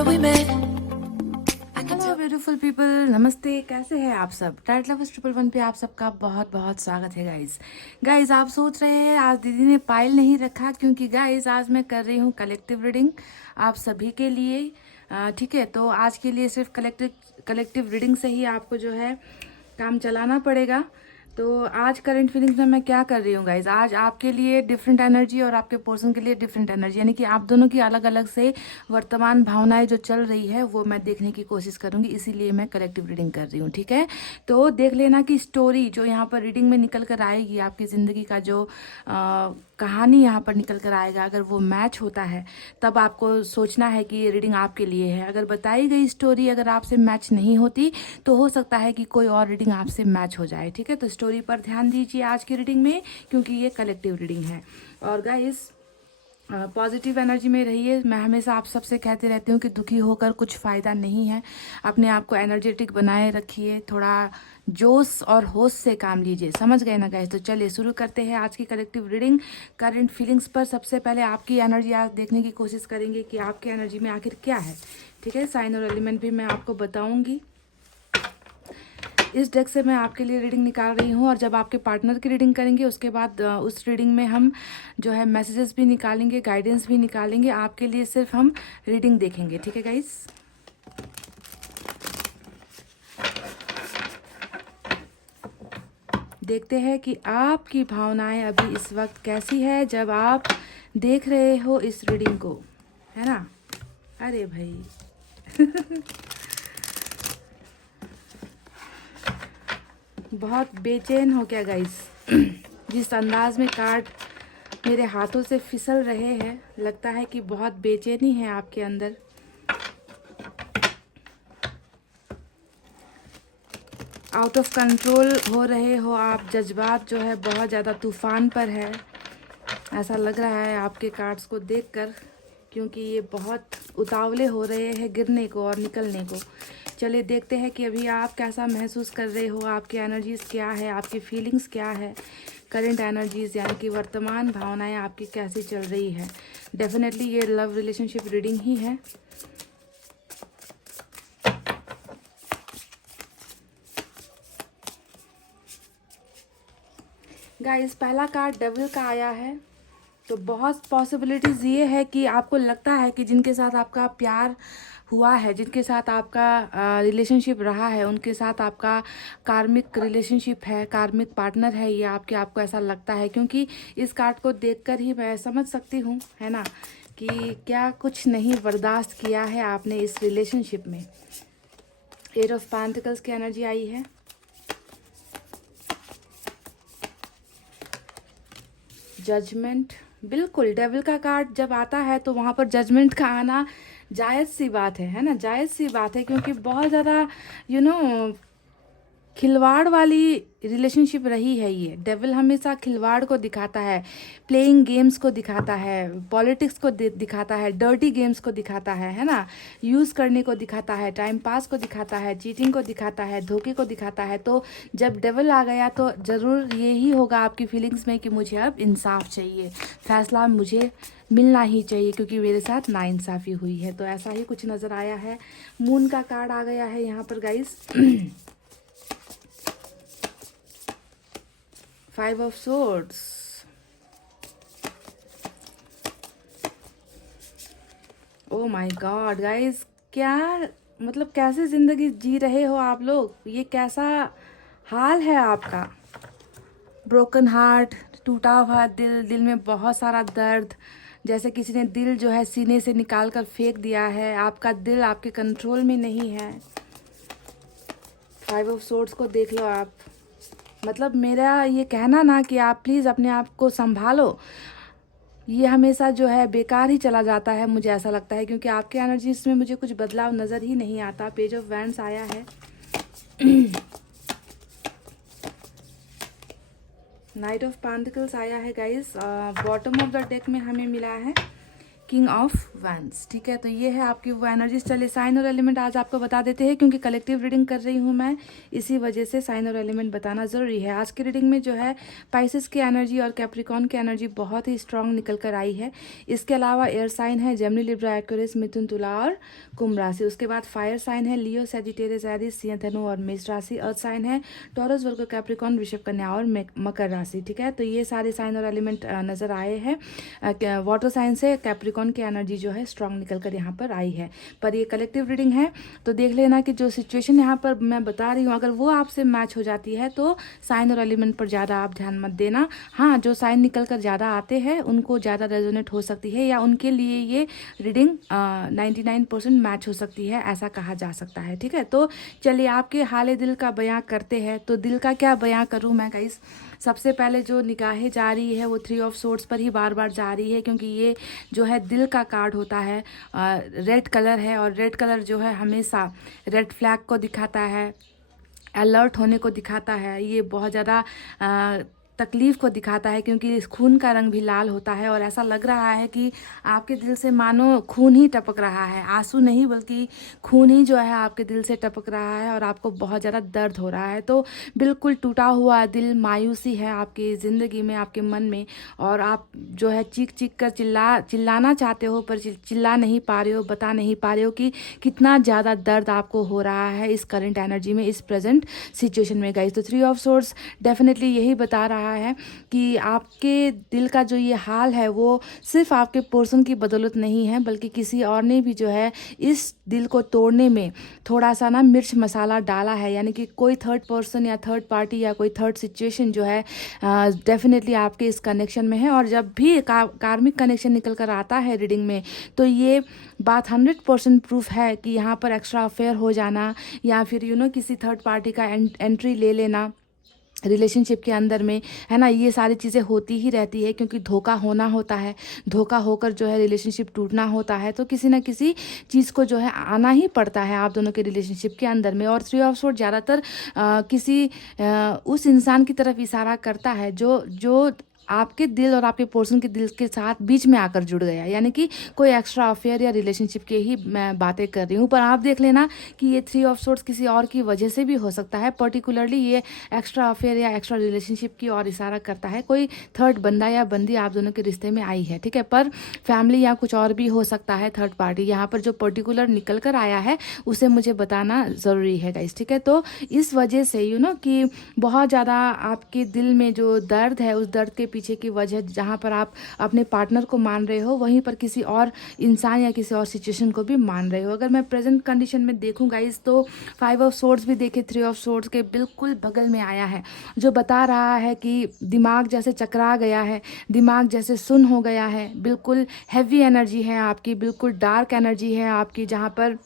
where we met. I can hello tell. Beautiful people, नमस्ते। कैसे हैं आप सब? टाइट लवर्स 111 पे आप सबका बहुत बहुत स्वागत है गाइस। आप सोच रहे हैं आज दीदी ने पायल नहीं रखा, क्योंकि गाइस आज मैं कर रही हूँ कलेक्टिव रीडिंग आप सभी के लिए। ठीक है, तो आज के लिए सिर्फ कलेक्टिव रीडिंग से ही आपको जो है काम चलाना पड़ेगा। तो आज करंट फीलिंग्स में मैं क्या कर रही हूँ गाइज, आज आपके लिए डिफरेंट एनर्जी और आपके पर्सन के लिए डिफरेंट एनर्जी, यानी कि आप दोनों की अलग अलग से वर्तमान भावनाएं जो चल रही है वो मैं देखने की कोशिश करूंगी, इसीलिए मैं कलेक्टिव रीडिंग कर रही हूँ। ठीक है, तो देख लेना कि स्टोरी जो यहाँ पर रीडिंग में निकल कर आएगी, आपकी ज़िंदगी का जो कहानी यहाँ पर निकल कर आएगा, अगर वो मैच होता है तब आपको सोचना है कि ये रीडिंग आपके लिए है। अगर बताई गई स्टोरी अगर आपसे मैच नहीं होती तो हो सकता है कि कोई और रीडिंग आपसे मैच हो जाए। ठीक है, तो स्टोरी पर ध्यान दीजिए आज की रीडिंग में, क्योंकि ये कलेक्टिव रीडिंग है। और गाइस पॉजिटिव एनर्जी में रहिए। मैं हमेशा आप सबसे कहती रहती हूँ कि दुखी होकर कुछ फ़ायदा नहीं है। अपने आप को एनर्जेटिक बनाए रखिए, थोड़ा जोश और होश से काम लीजिए। समझ गए ना गाइस? तो चलिए शुरू करते हैं आज की कलेक्टिव रीडिंग करंट फीलिंग्स पर। सबसे पहले आपकी एनर्जी आज देखने की कोशिश करेंगे कि आपकी एनर्जी में आखिर क्या है। ठीक है, साइन और एलिमेंट भी मैं आपको बताऊंगी। इस डेक से मैं आपके लिए रीडिंग निकाल रही हूँ, और जब आपके पार्टनर की रीडिंग करेंगे उसके बाद उस रीडिंग में हम जो है मैसेजेस भी निकालेंगे, गाइडेंस भी निकालेंगे। आपके लिए सिर्फ हम रीडिंग देखेंगे। ठीक है गाइस, देखते हैं कि आपकी भावनाएं अभी इस वक्त कैसी है जब आप देख रहे हो इस रीडिंग को, है ना? अरे भाई बहुत बेचैन हो क्या गाइस? जिस अंदाज में कार्ड मेरे हाथों से फिसल रहे हैं, लगता है कि बहुत बेचैनी है आपके अंदर। आउट ऑफ कंट्रोल हो रहे हो आप, जज्बात जो है बहुत ज़्यादा तूफान पर है, ऐसा लग रहा है आपके कार्ड्स को देखकर, क्योंकि ये बहुत उतावले हो रहे हैं गिरने को और निकलने को। चलिए देखते हैं कि अभी आप कैसा महसूस कर रहे हो, आपकी एनर्जीज़ क्या है, आपकी फीलिंग्स क्या है, करंट एनर्जीज़ यानी कि वर्तमान भावनाएं आपकी कैसी चल रही है। डेफिनेटली ये लव रिलेशनशिप रीडिंग ही है। गाइस पहला कार्ड डेविल का आया है, तो बहुत पॉसिबिलिटीज़ ये है कि आपको लगता है कि जिनके साथ आपका प्यार हुआ है, जिनके साथ आपका रिलेशनशिप रहा है, उनके साथ आपका कार्मिक रिलेशनशिप है, कार्मिक पार्टनर है ये आपके, आपको ऐसा लगता है। क्योंकि इस कार्ड को देखकर ही मैं समझ सकती हूँ, है ना, कि क्या कुछ नहीं बर्दाश्त किया है आपने इस रिलेशनशिप में। एट ऑफ पेंटिकल्स की एनर्जी आई है, जजमेंट। बिल्कुल, डेविल का कार्ड जब आता है तो वहाँ पर जजमेंट का आना जायज़ सी बात है ना, जायज़ सी बात है, क्योंकि बहुत ज़्यादा खिलवाड़ वाली रिलेशनशिप रही है ये। डेविल हमेशा खिलवाड़ को दिखाता है, प्लेइंग गेम्स को दिखाता है, पॉलिटिक्स को दिखाता है, डर्टी गेम्स को दिखाता है ना, यूज़ करने को दिखाता है, टाइम पास को दिखाता है, चीटिंग को दिखाता है, धोखे को दिखाता है। तो जब डेविल आ गया तो ज़रूर यही होगा आपकी फीलिंग्स में कि मुझे अब इंसाफ चाहिए, फैसला मुझे मिलना ही चाहिए, क्योंकि मेरे साथ नाइंसाफ़ी हुई है। तो ऐसा ही कुछ नज़र आया है। मून का कार्ड आ गया है यहाँ पर guys. 5 of swords, oh my God guys, क्या मतलब कैसे ज़िंदगी जी रहे हो आप लोग? ये कैसा हाल है आपका? ब्रोकन हार्ट, टूटा हुआ दिल, दिल में बहुत सारा दर्द, जैसे किसी ने दिल जो है सीने से निकाल कर फेंक दिया है। आपका दिल आपके कंट्रोल में नहीं है। 5 ऑफ सोर्ड्स को देख लो आप। मतलब मेरा ये कहना ना कि आप प्लीज़ अपने आप को संभालो, ये हमेशा जो है बेकार ही चला जाता है, मुझे ऐसा लगता है, क्योंकि आपके एनर्जी में मुझे कुछ बदलाव नज़र ही नहीं आता। पेज ऑफ वैंड्स आया है, नाइट ऑफ पेंटिकल्स आया है guys. Bottom of the deck में हमें मिला है किंग ऑफ वैंस। ठीक है, तो ये है आपकी वो एनर्जीज। चलिए साइन और एलिमेंट आज आपको बता देते हैं, क्योंकि कलेक्टिव रीडिंग कर रही हूँ मैं, इसी वजह से साइन और एलिमेंट बताना ज़रूरी है। आज की रीडिंग में जो है पाइसेस की एनर्जी और कैप्रिकॉन की एनर्जी बहुत ही स्ट्रांग निकल कर आई है। इसके अलावा एयर साइन है जेमिनी, लिब्रा, एक्वेरियस, मिथुन, तुला और कुंभ राशि। उसके बाद फायर साइन है लियो, सैजिटेरियस, एरीज, सिंह, धनु और मेष राशि। अर्थ साइन है टॉरस, वर्गो, कैप्रिकॉन, वृषभ, कन्या और मकर राशि। ठीक है, तो ये सारे साइन और एलिमेंट नजर आए हैं। वाटर साइन से कैप्रिकॉन की एनर्जी जो है स्ट्रांग निकल कर यहाँ पर आई है। पर ये कलेक्टिव रीडिंग है, तो देख लेना कि जो सिचुएशन यहाँ पर मैं बता रही हूँ अगर वो आपसे मैच हो जाती है तो साइन और एलिमेंट पर ज़्यादा आप ध्यान मत देना। हाँ, जो साइन निकल कर ज़्यादा आते हैं उनको ज़्यादा रेजोनेट हो सकती है, या उनके लिए ये रीडिंग 99% मैच हो सकती है, ऐसा कहा जा सकता है। ठीक है, तो चलिए आपके हाल दिल का बयां करते हैं। तो दिल का क्या बयां करूँ मैं गाइस? सबसे पहले जो निगाहें जा रही है वो 3 ऑफ सोर्ड्स पर ही बार बार जा रही है, क्योंकि ये जो है दिल का कार्ड होता है, रेड कलर है, और रेड कलर जो है हमेशा रेड फ्लैग को दिखाता है, अलर्ट होने को दिखाता है, ये बहुत ज़्यादा तकलीफ़ को दिखाता है, क्योंकि इस खून का रंग भी लाल होता है। और ऐसा लग रहा है कि आपके दिल से मानो खून ही टपक रहा है, आंसू नहीं बल्कि खून ही जो है आपके दिल से टपक रहा है, और आपको बहुत ज़्यादा दर्द हो रहा है। तो बिल्कुल टूटा हुआ दिल, मायूसी है आपकी ज़िंदगी में, आपके मन में, और आप जो है चीख चीख कर चिल्लाना चाहते हो पर चिल्ला नहीं पा रहे हो, बता नहीं पा रहे हो कि कितना ज़्यादा दर्द आपको हो रहा है इस करंट एनर्जी में, इस प्रेजेंट सिचुएशन में गाइस। तो 3 ऑफ सोर्ड्स डेफिनेटली यही बता रहा है कि आपके दिल का जो ये हाल है वो सिर्फ आपके पर्सन की बदौलत नहीं है, बल्कि किसी और ने भी जो है इस दिल को तोड़ने में थोड़ा सा ना मिर्च मसाला डाला है। यानी कि कोई थर्ड पर्सन या थर्ड पार्टी या कोई थर्ड सिचुएशन जो है डेफिनेटली आपके इस कनेक्शन में है। और जब भी कार्मिक कनेक्शन निकल कर आता है रीडिंग में, तो ये बात 100% प्रूफ है कि यहाँ पर एक्स्ट्रा अफेयर हो जाना, या फिर किसी थर्ड पार्टी का एंट्री ले लेना रिलेशनशिप के अंदर में, है ना, ये सारी चीज़ें होती ही रहती है, क्योंकि धोखा होना होता है, धोखा होकर जो है रिलेशनशिप टूटना होता है। तो किसी ना किसी चीज़ को जो है आना ही पड़ता है आप दोनों के रिलेशनशिप के अंदर में। और 3 ऑफ सोर्ड ज़्यादातर किसी उस इंसान की तरफ इशारा करता है जो आपके दिल और आपके पर्सन के दिल के साथ बीच में आकर जुड़ गया, यानी कि कोई एक्स्ट्रा अफेयर या रिलेशनशिप के ही मैं बातें कर रही हूँ। पर आप देख लेना कि ये 3 ऑफ सोर्ड्स किसी और की वजह से भी हो सकता है, पर्टिकुलरली ये एक्स्ट्रा अफेयर या एक्स्ट्रा रिलेशनशिप की ओर इशारा करता है, कोई थर्ड बंदा या बंदी आप दोनों के रिश्ते में आई है। ठीक है, पर फैमिली या कुछ और भी हो सकता है, थर्ड पार्टी। यहाँ पर जो पर्टिकुलर निकल कर आया है उसे मुझे बताना ज़रूरी है गाइस। ठीक है, तो इस वजह से कि बहुत ज़्यादा आपके दिल में जो दर्द है, उस दर्द के पीछे की वजह, जहाँ पर आप अपने पार्टनर को मान रहे हो, वहीं पर किसी और इंसान या किसी और सिचुएशन को भी मान रहे हो। अगर मैं प्रेजेंट कंडीशन में देखूं गाइस, तो 5 ऑफ सोर्ड्स भी देखे 3 ऑफ सोर्ड्स के बिल्कुल बगल में आया है, जो बता रहा है कि दिमाग जैसे चकरा गया है, दिमाग जैसे सुन्न हो गया है, बिल्कुल हैवी एनर्जी है आपकी, बिल्कुल डार्क एनर्जी है आपकी, जहाँ पर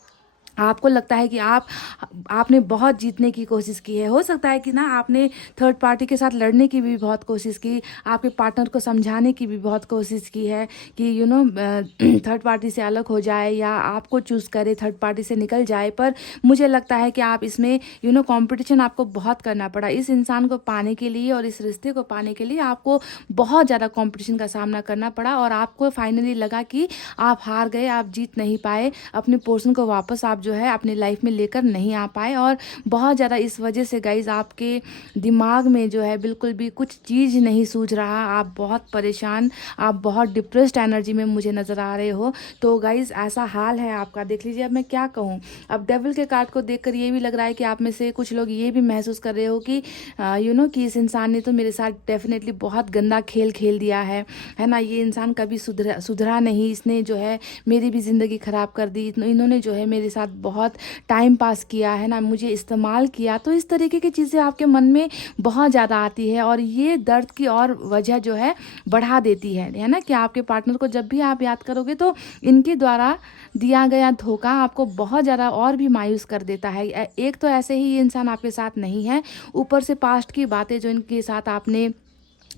आपको लगता है कि आपने बहुत जीतने की कोशिश की है। हो सकता है कि ना आपने थर्ड पार्टी के साथ लड़ने की भी बहुत कोशिश की, आपके पार्टनर को समझाने की भी बहुत कोशिश की है कि थर्ड पार्टी से अलग हो जाए या आपको चूज़ करे, थर्ड पार्टी से निकल जाए। पर मुझे लगता है कि आप इसमें कंपटीशन आपको बहुत करना पड़ा इस इंसान को पाने के लिए, और इस रिश्ते को पाने के लिए आपको बहुत ज़्यादा कंपटीशन का सामना करना पड़ा, और आपको फाइनली लगा कि आप हार गए, आप जीत नहीं पाए, अपने पर्सन को वापस आप जो है अपनी लाइफ में लेकर नहीं आ पाए। और बहुत ज़्यादा इस वजह से गाइज आपके दिमाग में जो है बिल्कुल भी कुछ चीज़ नहीं सूझ रहा, आप बहुत परेशान, आप बहुत डिप्रेस्ड एनर्जी में मुझे नज़र आ रहे हो। तो गाइज ऐसा हाल है आपका, देख लीजिए। अब मैं क्या कहूँ, अब डेविल के कार्ड को देखकर ये भी लग रहा है कि आप में से कुछ लोग ये भी महसूस कर रहे हो कि कि इस इंसान ने तो मेरे साथ डेफिनेटली बहुत गंदा खेल खेल दिया है ना, ये इंसान कभी सुधरा नहीं, इसने जो है मेरी भी ज़िंदगी ख़राब कर दी, इन्होंने जो है मेरे साथ बहुत टाइम पास किया है ना, मुझे इस्तेमाल किया। तो इस तरीके की चीज़ें आपके मन में बहुत ज़्यादा आती है, और ये दर्द की और वजह जो है बढ़ा देती है ना, कि आपके पार्टनर को जब भी आप याद करोगे तो इनके द्वारा दिया गया धोखा आपको बहुत ज़्यादा और भी मायूस कर देता है। एक तो ऐसे ही ये इंसान आपके साथ नहीं है, ऊपर से पास्ट की बातें जो इनके साथ आपने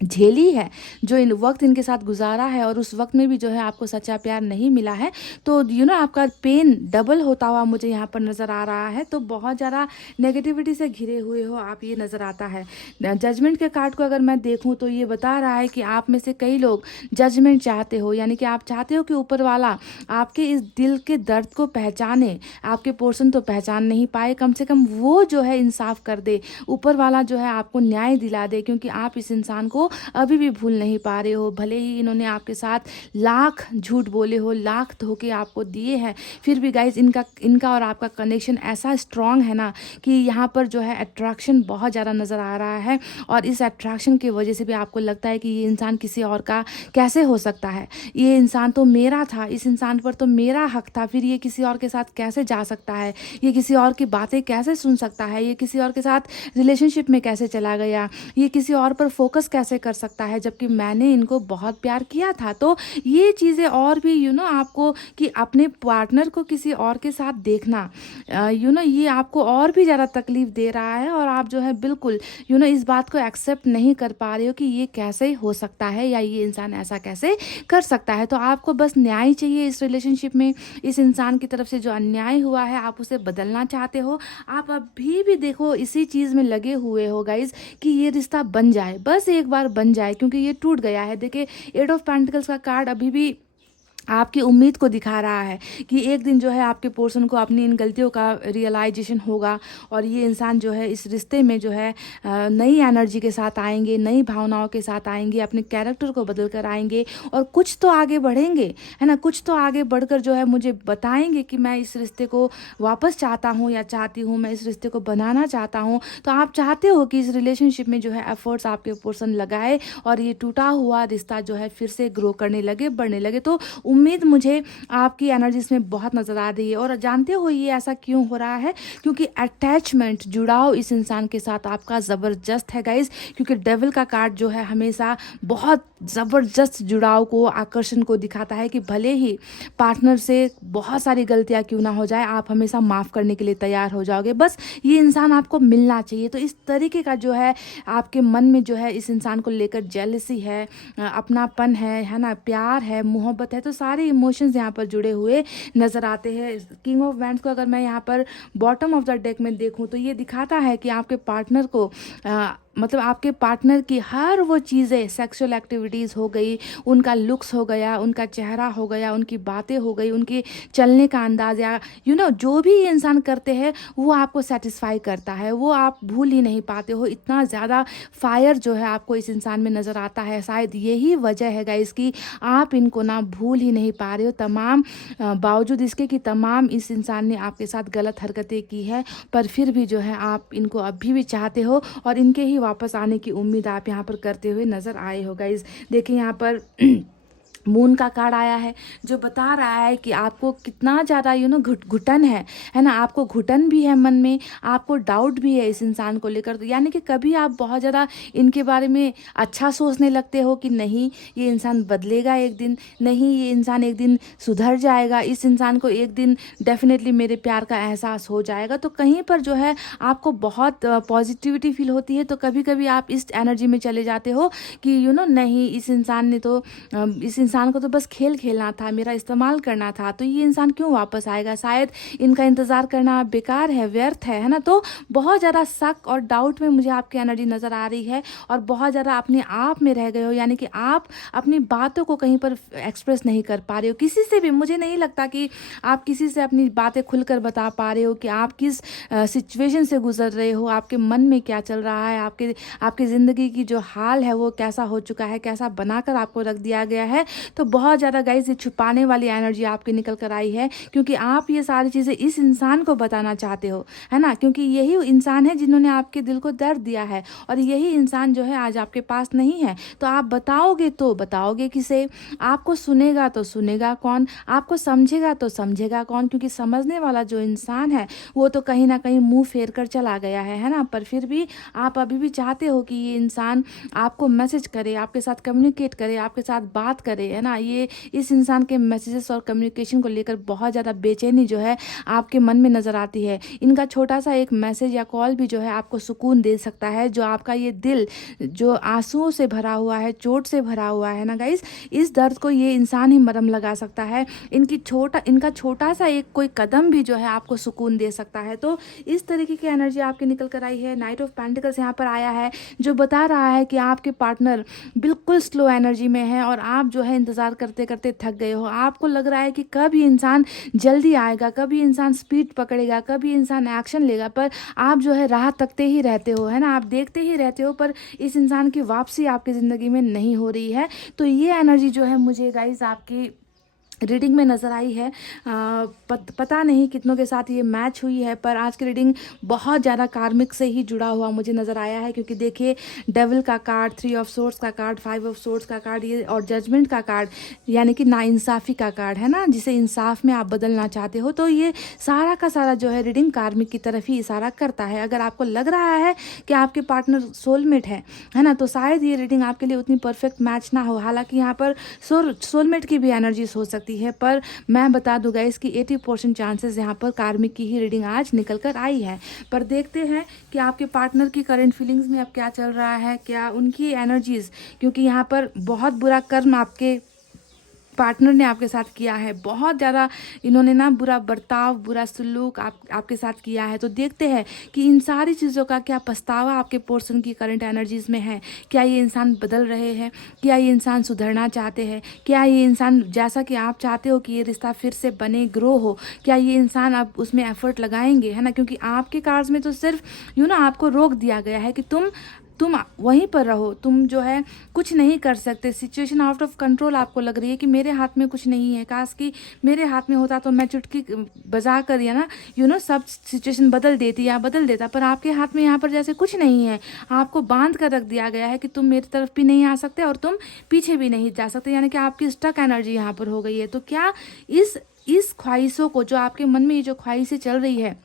झेली है, जो इन वक्त इनके साथ गुजारा है, और उस वक्त में भी जो है आपको सच्चा प्यार नहीं मिला है, तो आपका पेन डबल होता हुआ मुझे यहाँ पर नज़र आ रहा है। तो बहुत ज़्यादा नेगेटिविटी से घिरे हुए हो आप, ये नज़र आता है। जजमेंट के कार्ड को अगर मैं देखूँ तो ये बता रहा है कि आप में से कई लोग जजमेंट चाहते हो, यानी कि आप चाहते हो कि ऊपर वाला आपके इस दिल के दर्द को पहचाने। आपके पोर्शन तो पहचान नहीं पाए, कम से कम वो जो है इंसाफ कर दे, ऊपर वाला जो है आपको न्याय दिला दे, क्योंकि आप इस इंसान को अभी भी भूल नहीं पा रहे हो। भले ही इन्होंने आपके साथ लाख झूठ बोले हो, लाख धोखे आपको दिए हैं, फिर भी गाइज इनका और आपका कनेक्शन ऐसा स्ट्रांग है ना कि यहाँ पर जो है अट्रैक्शन बहुत ज़्यादा नज़र आ रहा है। और इस अट्रैक्शन की वजह से भी आपको लगता है कि ये इंसान किसी और का कैसे हो सकता है, ये इंसान तो मेरा था, इस इंसान पर तो मेरा हक था, फिर ये किसी और के साथ कैसे जा सकता है, ये किसी और की बातें कैसे सुन सकता है, ये किसी और के साथ रिलेशनशिप में कैसे चला गया, ये किसी और पर फोकस कैसे कर सकता है, जबकि मैंने इनको बहुत प्यार किया था। तो ये चीज़ें और भी आपको कि अपने पार्टनर को किसी और के साथ देखना ये आपको और भी ज़्यादा तकलीफ दे रहा है, और आप जो है बिल्कुल इस बात को एक्सेप्ट नहीं कर पा रहे हो कि ये कैसे हो सकता है, या ये इंसान ऐसा कैसे कर सकता है। तो आपको बस न्याय चाहिए इस रिलेशनशिप में। इस इंसान की तरफ से जो अन्याय हुआ है आप उसे बदलना चाहते हो। आप अभी भी देखो इसी चीज़ में लगे हुए हो गाइज कि ये रिश्ता बन जाए, बस एक बार बन जाए, क्योंकि ये टूट गया है। देखिए 8 ऑफ पेंटिकल्स का कार्ड अभी भी आपकी उम्मीद को दिखा रहा है कि एक दिन जो है आपके पर्सन को अपनी इन गलतियों का रियलाइजेशन होगा, और ये इंसान जो है इस रिश्ते में जो है नई एनर्जी के साथ आएंगे, नई भावनाओं के साथ आएंगे, अपने कैरेक्टर को बदल कर आएंगे, और कुछ तो आगे बढ़ेंगे, है ना, कुछ तो आगे बढ़कर जो है मुझे बताएंगे कि मैं इस रिश्ते को वापस चाहता हूँ या चाहती हूँ, मैं इस रिश्ते को बनाना चाहता हूँ। तो आप चाहते हो कि इस रिलेशनशिप में जो है एफर्ट्स आपके पर्सन लगाए, और ये टूटा हुआ रिश्ता जो है फिर से ग्रो करने लगे, बढ़ने लगे। तो उम्मीद मुझे आपकी एनर्जीज में बहुत नज़र आ रही है। और जानते हो ये ऐसा क्यों हो रहा है, क्योंकि अटैचमेंट, जुड़ाव इस इंसान के साथ आपका ज़बरदस्त है गाइज। क्योंकि डेविल का कार्ड जो है हमेशा बहुत ज़बरदस्त जुड़ाव को, आकर्षण को दिखाता है कि भले ही पार्टनर से बहुत सारी गलतियां क्यों ना हो जाए, आप हमेशा माफ़ करने के लिए तैयार हो जाओगे। बस ये इंसान आपको मिलना चाहिए। तो इस तरीके का जो है आपके मन में जो है इस इंसान को लेकर जेलसी है, अपनापन है ना, प्यार है, मोहब्बत है, तो सारे इमोशंस यहाँ पर जुड़े हुए नज़र आते हैं। किंग ऑफ वैंड्स को अगर मैं यहाँ पर बॉटम ऑफ द डेक में देखूँ तो ये दिखाता है कि आपके पार्टनर को मतलब आपके पार्टनर की हर वो चीज़ें, सेक्सुअल एक्टिविटीज़ हो गई, उनका लुक्स हो गया, उनका चेहरा हो गया, उनकी बातें हो गई, उनके चलने का अंदाज़, या जो भी ये इंसान करते हैं वो आपको सेटिस्फाई करता है, वो आप भूल ही नहीं पाते हो। इतना ज़्यादा फायर जो है आपको इस इंसान में नज़र आता है। शायद यही वजह है गाइस कि आप इनको ना भूल ही नहीं पा रहे हो, तमाम बावजूद इसके कि तमाम इस इंसान ने आपके साथ गलत हरकतें की है, पर फिर भी जो है आप इनको अभी भी चाहते हो, और इनके ही वापस आने की उम्मीद आप यहाँ पर करते हुए नज़र आए हो गाइज। देखिए यहाँ पर मून का कार्ड आया है जो बता रहा है कि आपको कितना ज़्यादा घुटन है ना, आपको घुटन भी है मन में, आपको डाउट भी है इस इंसान को लेकर। यानी कि कभी आप बहुत ज़्यादा इनके बारे में अच्छा सोचने लगते हो कि नहीं ये इंसान बदलेगा एक दिन, नहीं ये इंसान एक दिन सुधर जाएगा, इस इंसान को एक दिन डेफिनेटली मेरे प्यार का एहसास हो जाएगा। तो कहीं पर जो है आपको बहुत पॉजिटिविटी फील होती है, तो कभी कभी आप इस एनर्जी में चले जाते हो कि नहीं इस इंसान ने तो इस इंसान को तो बस खेल खेलना था, मेरा इस्तेमाल करना था, तो ये इंसान क्यों वापस आएगा, शायद इनका इंतज़ार करना बेकार है, व्यर्थ है ना। तो बहुत ज़्यादा शक और डाउट में मुझे आपकी एनर्जी नज़र आ रही है, और बहुत ज़्यादा अपने आप में रह गए हो, यानी कि आप अपनी बातों को कहीं पर एक्सप्रेस नहीं कर पा रहे हो किसी से भी। मुझे नहीं लगता कि आप किसी से अपनी बातें खुलकर बता पा रहे हो कि आप किस सिचुएशन से गुजर रहे हो, आपके मन में क्या चल रहा है, आपकी ज़िंदगी की जो हाल है वो कैसा हो चुका है, कैसा बनाकर आपको रख दिया गया है। तो बहुत ज़्यादा गाइस ये छुपाने वाली एनर्जी आपकी निकल कर आई है, क्योंकि आप ये सारी चीज़ें इस इंसान को बताना चाहते हो, है ना, क्योंकि यही इंसान है जिन्होंने आपके दिल को दर्द दिया है, और यही इंसान जो है आज आपके पास नहीं है। तो आप बताओगे तो बताओगे किसे, आपको सुनेगा तो सुनेगा कौन, आपको समझेगा तो समझेगा कौन, क्योंकि समझने वाला जो इंसान है वो तो कहीं ना कहीं मुंह फेर कर चला गया है ना। पर फिर भी आप अभी भी चाहते हो कि ये इंसान आपको मैसेज करे, आपके साथ कम्युनिकेट करे, आपके साथ बात करे, से, है ना, ये इस इंसान के मैसेजेस और कम्युनिकेशन को लेकर बहुत ज़्यादा बेचैनी जो है आपके मन में नज़र आती है। इनका छोटा सा एक मैसेज या कॉल भी जो है आपको सुकून दे सकता है। जो आपका ये दिल जो आंसुओं से भरा हुआ है, चोट से भरा हुआ है ना गाइस, इस दर्द को ये इंसान ही मरहम लगा सकता है। इनका छोटा सा एक कोई कदम भी जो है आपको सुकून दे सकता है। तो इस तरीके की एनर्जी आपकी निकल कर आई है। नाइट ऑफ पेंटिकल्स यहाँ पर आया है, जो बता रहा है कि आपके पार्टनर बिल्कुल स्लो एनर्जी में है और आप जो है इंतज़ार करते करते थक गए हो। आपको लग रहा है कि कब ये इंसान जल्दी आएगा, कब ये इंसान स्पीड पकड़ेगा, कब ये इंसान एक्शन लेगा, पर आप जो है राह तकते ही रहते हो, है ना, आप देखते ही रहते हो, पर इस इंसान की वापसी आपकी ज़िंदगी में नहीं हो रही है। तो ये एनर्जी जो है मुझे गाइस आपकी रीडिंग में नज़र आई है। पता नहीं कितनों के साथ ये मैच हुई है, पर आज की रीडिंग बहुत ज़्यादा कार्मिक से ही जुड़ा हुआ मुझे नज़र आया है। क्योंकि देखिए, डेविल का कार्ड, 3 ऑफ सोर्ड्स का कार्ड, 5 ऑफ सोर्ड्स का कार्ड, ये और जजमेंट का कार्ड, यानी कि नाइंसाफ़ी का कार्ड है ना, जिसे इंसाफ में आप बदलना चाहते हो। तो ये सारा का सारा जो है रीडिंग कार्मिक की तरफ ही इशारा करता है। अगर आपको लग रहा है कि आपके पार्टनर सोलमेट है ना, तो शायद ये रीडिंग आपके लिए उतनी परफेक्ट मैच ना हो। हालांकि यहाँ पर सोलमेट की भी एनर्जीज हो सकती है, पर मैं बता दूंगा इसकी 80% चांसेस यहाँ पर कार्मिक की ही रीडिंग आज निकल कर आई है। पर देखते हैं कि आपके पार्टनर की करंट फीलिंग्स में अब क्या चल रहा है, क्या उनकी एनर्जीज, क्योंकि यहाँ पर बहुत बुरा कर्म आपके पार्टनर ने आपके साथ किया है, बहुत ज़्यादा इन्होंने ना बुरा बर्ताव, बुरा सलूक आपके साथ किया है। तो देखते हैं कि इन सारी चीज़ों का क्या पछतावा आपके पर्सन की करंट एनर्जीज़ में है। क्या ये इंसान बदल रहे हैं, क्या ये इंसान सुधरना चाहते हैं, क्या ये इंसान जैसा कि आप चाहते हो कि ये रिश्ता फिर से बने, ग्रो हो, क्या ये इंसान अब उसमें एफर्ट लगाएंगे, है ना। क्योंकि आपके कार्ड्स में तो सिर्फ आपको रोक दिया गया है कि तुम वहीं पर रहो, तुम जो है कुछ नहीं कर सकते। सिचुएशन आउट ऑफ कंट्रोल आपको लग रही है कि मेरे हाथ में कुछ नहीं है, काश कि मेरे हाथ में होता तो मैं चुटकी बजा कर या ना सब सिचुएशन बदल देती या बदल देता। पर आपके हाथ में यहाँ पर जैसे कुछ नहीं है, आपको बांध कर रख दिया गया है कि तुम मेरी तरफ भी नहीं आ सकते और तुम पीछे भी नहीं जा सकते, यानी कि आपकी स्टक एनर्जी यहाँ पर हो गई है। तो क्या इस ख्वाहिशों को, जो आपके मन में ये जो ख्वाहिशें चल रही है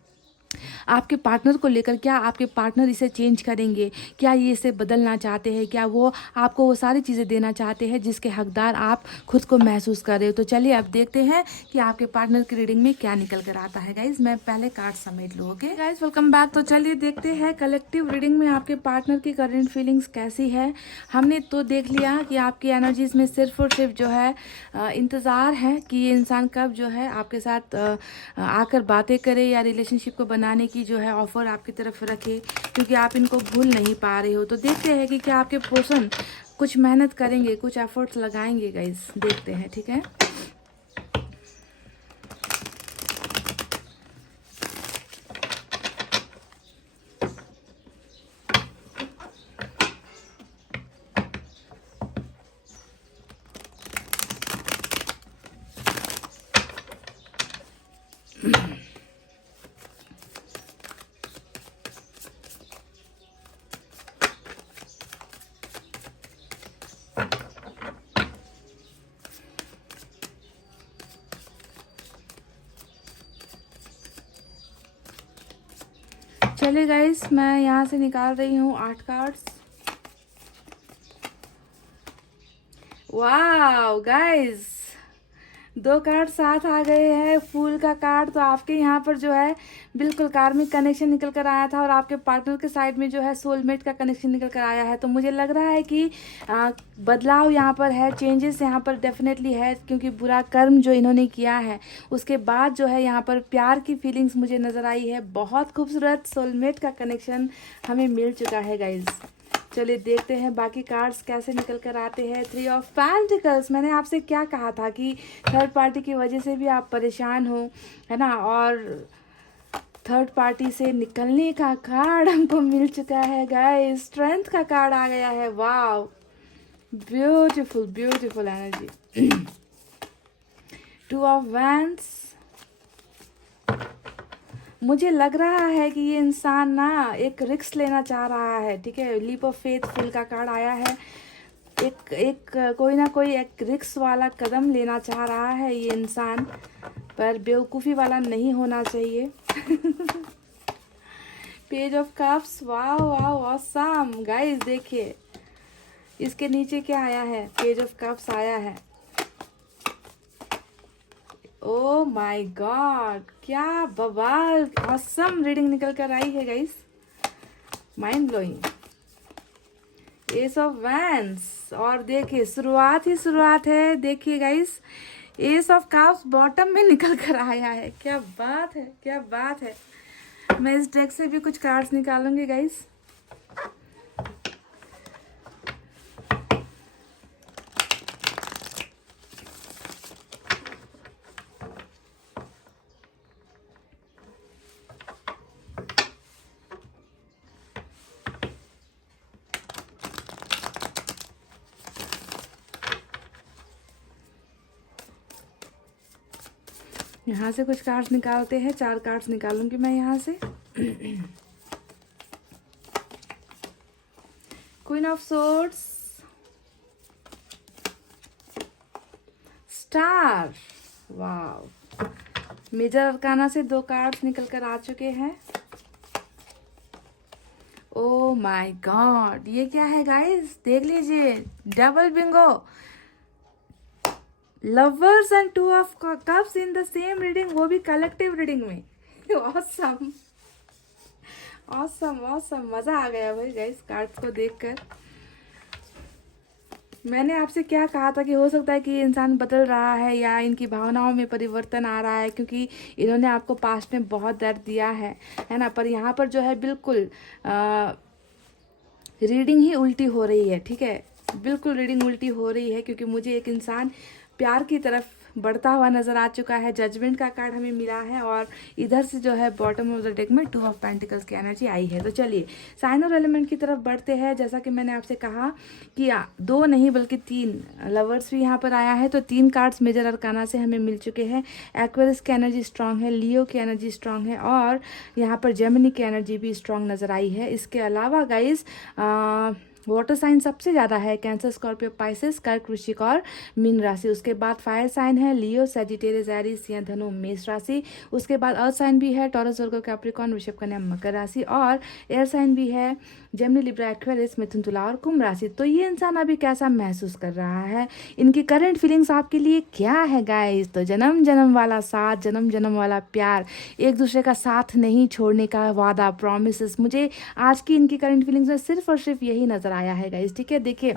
आपके पार्टनर को लेकर, क्या आपके पार्टनर इसे चेंज करेंगे, क्या ये इसे बदलना चाहते हैं, क्या वो आपको वो सारी चीज़ें देना चाहते हैं जिसके हकदार आप खुद को महसूस कर रहे हो। तो चलिए अब देखते हैं कि आपके पार्टनर की रीडिंग में क्या निकल कर आता है। गाइज मैं पहले कार्ड समेट लूँ। Okay guys, welcome back. तो चलिए देखते हैं कलेक्टिव रीडिंग में आपके पार्टनर की करंट फीलिंग्स कैसी है। हमने तो देख लिया कि आपकी एनर्जीज में सिर्फ और सिर्फ जो है इंतज़ार है कि ये इंसान कब जो है आपके साथ आकर बातें करे या रिलेशनशिप को बनाने की जो है ऑफर आपकी तरफ रखे, क्योंकि आप इनको भूल नहीं पा रहे हो। तो देखते हैं कि क्या आपके पर्सन कुछ मेहनत करेंगे, कुछ एफर्ट्स लगाएंगे। गाइस देखते हैं, ठीक है। चलिए गाइस, मैं यहाँ से निकाल रही हूँ 8 कार्ड्स। वाह गाइस, 2 कार्ड साथ आ गए हैं। फूल का कार्ड, तो आपके यहाँ पर जो है बिल्कुल कार्मिक कनेक्शन निकल कर आया था और आपके पार्टनर के साइड में जो है सोलमेट का कनेक्शन निकल कर आया है। तो मुझे लग रहा है कि बदलाव यहाँ पर है, चेंजेस यहाँ पर डेफिनेटली है, क्योंकि बुरा कर्म जो इन्होंने किया है उसके बाद जो है यहाँ पर प्यार की फीलिंग्स मुझे नज़र आई है। बहुत खूबसूरत सोलमेट का कनेक्शन हमें मिल चुका है गाइज। चलिए देखते हैं बाकी कार्ड्स कैसे निकल कर आते हैं। 3 ऑफ पेंटिकल्स, मैंने आपसे क्या कहा था कि थर्ड पार्टी की वजह से भी आप परेशान हो, है ना, और थर्ड पार्टी से निकलने का कार्ड हमको मिल चुका है गाइस। स्ट्रेंथ का कार्ड आ गया है। Wow, beautiful beautiful energy. 2 of wands, मुझे लग रहा है कि ये इंसान ना एक रिस्क लेना चाह रहा है, ठीक है। लीप ऑफ फेथ फुल का कार्ड आया है। एक कोई ना कोई एक रिस्क वाला कदम लेना चाह रहा है ये इंसान, पर बेवकूफ़ी वाला नहीं होना चाहिए। पेज ऑफ कप्स, वाह वाह ऑसम गाइस। देखिए इसके नीचे क्या आया है, पेज ऑफ कप्स आया है। ओ माय गॉड, क्या बवाल ऑसम रीडिंग निकल कर आई है guys, mind blowing. S of wands, और देखिए शुरुआत ही शुरुआत है, देखिए guys S of cups bottom में निकल कर आया है। क्या बात है, क्या बात है। मैं इस डेक से भी कुछ कार्ड्स निकालूंगी गाइस। यहाँ से कुछ कार्ड्स निकालते हैं, 4 कार्ड्स निकालूंगी मैं यहाँ से। Queen of swords, star, wow. Major arcana से 2 कार्ड्स निकल कर आ चुके हैं। ओ माय गॉड, ये क्या है गाइस, देख लीजिए, double Bingo, lovers and 2 of cups in the same reading, वो भी कलेक्टिव रीडिंग में। ऑसम ऑसम ऑसम, मजा आ गया भाई गाइस कार्ड्स को देखकर। मैंने आपसे क्या कहा था कि हो सकता है कि ये इंसान बदल रहा है या इनकी भावनाओं में परिवर्तन आ रहा है, क्योंकि इन्होंने आपको पास्ट में बहुत दर्द दिया है ना। पर यहाँ पर जो है बिल्कुल रीडिंग ही उल्टी हो रही है, ठीक है, बिल्कुल रीडिंग उल्टी हो रही है, क्योंकि मुझे एक इंसान प्यार की तरफ बढ़ता हुआ नजर आ चुका है। जजमेंट का कार्ड हमें मिला है, और इधर से जो है बॉटम ऑफ द डेक में 2 ऑफ पेंटिकल्स की एनर्जी आई है। तो चलिए साइन और एलिमेंट की तरफ बढ़ते हैं। जैसा कि मैंने आपसे कहा कि 2 नहीं बल्कि 3 लवर्स भी यहाँ पर आया है, तो 3 कार्ड्स मेजर अरकाना से हमें मिल चुके हैं। एक्वेरियस की एनर्जी स्ट्रांग है, लियो की एनर्जी स्ट्रांग है, और यहाँ पर जेमिनी की एनर्जी भी स्ट्रांग नजर आई है। इसके अलावा गाइज वाटर साइन सबसे ज़्यादा है, कैंसर, स्कॉर्पियो, पाइसेस, कर्क, वृश्चिक और मीन राशि। उसके बाद फायर साइन है लियो, सजिटेरियस, एरीज या धनु, मेष राशि। उसके बाद अर्थ साइन भी है टॉरस, वर्गो, कैप्रिकॉर्न, वृषभ, कन्या, मकर राशि। और एयर साइन भी है जेमिनी, लिब्रा, एक्वेरियस, मिथुन, तुला और कुंभ राशि। तो ये इंसान अभी कैसा महसूस कर रहा है, इनकी करंट फीलिंग्स आपके लिए क्या है गाइस। तो जन्म जन्म वाला साथ, जन्म जन्म वाला प्यार, एक दूसरे का साथ नहीं छोड़ने का वादा, प्रॉमिसेस, मुझे आज की इनकी करंट फीलिंग्स में सिर्फ और सिर्फ यही नजर आया है गाइस, ठीक है। देखिए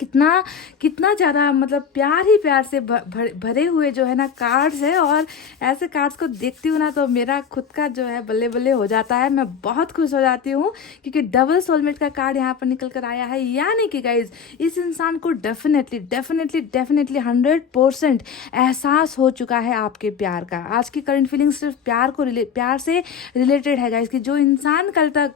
कितना कितना ज़्यादा मतलब प्यार ही प्यार से भरे हुए जो है ना कार्ड्स है, और ऐसे कार्ड्स को देखती हूँ ना तो मेरा खुद का जो है बल्ले बल्ले हो जाता है। मैं बहुत खुश हो जाती हूँ, क्योंकि डबल सोलमेट का कार्ड यहाँ पर निकल कर आया है। यानी कि गाइज इस इंसान को डेफिनेटली डेफिनेटली डेफिनेटली 100% एहसास हो चुका है आपके प्यार का। आज की करंट फीलिंग सिर्फ प्यार से रिलेटेड है गाइज, कि जो इंसान कल तक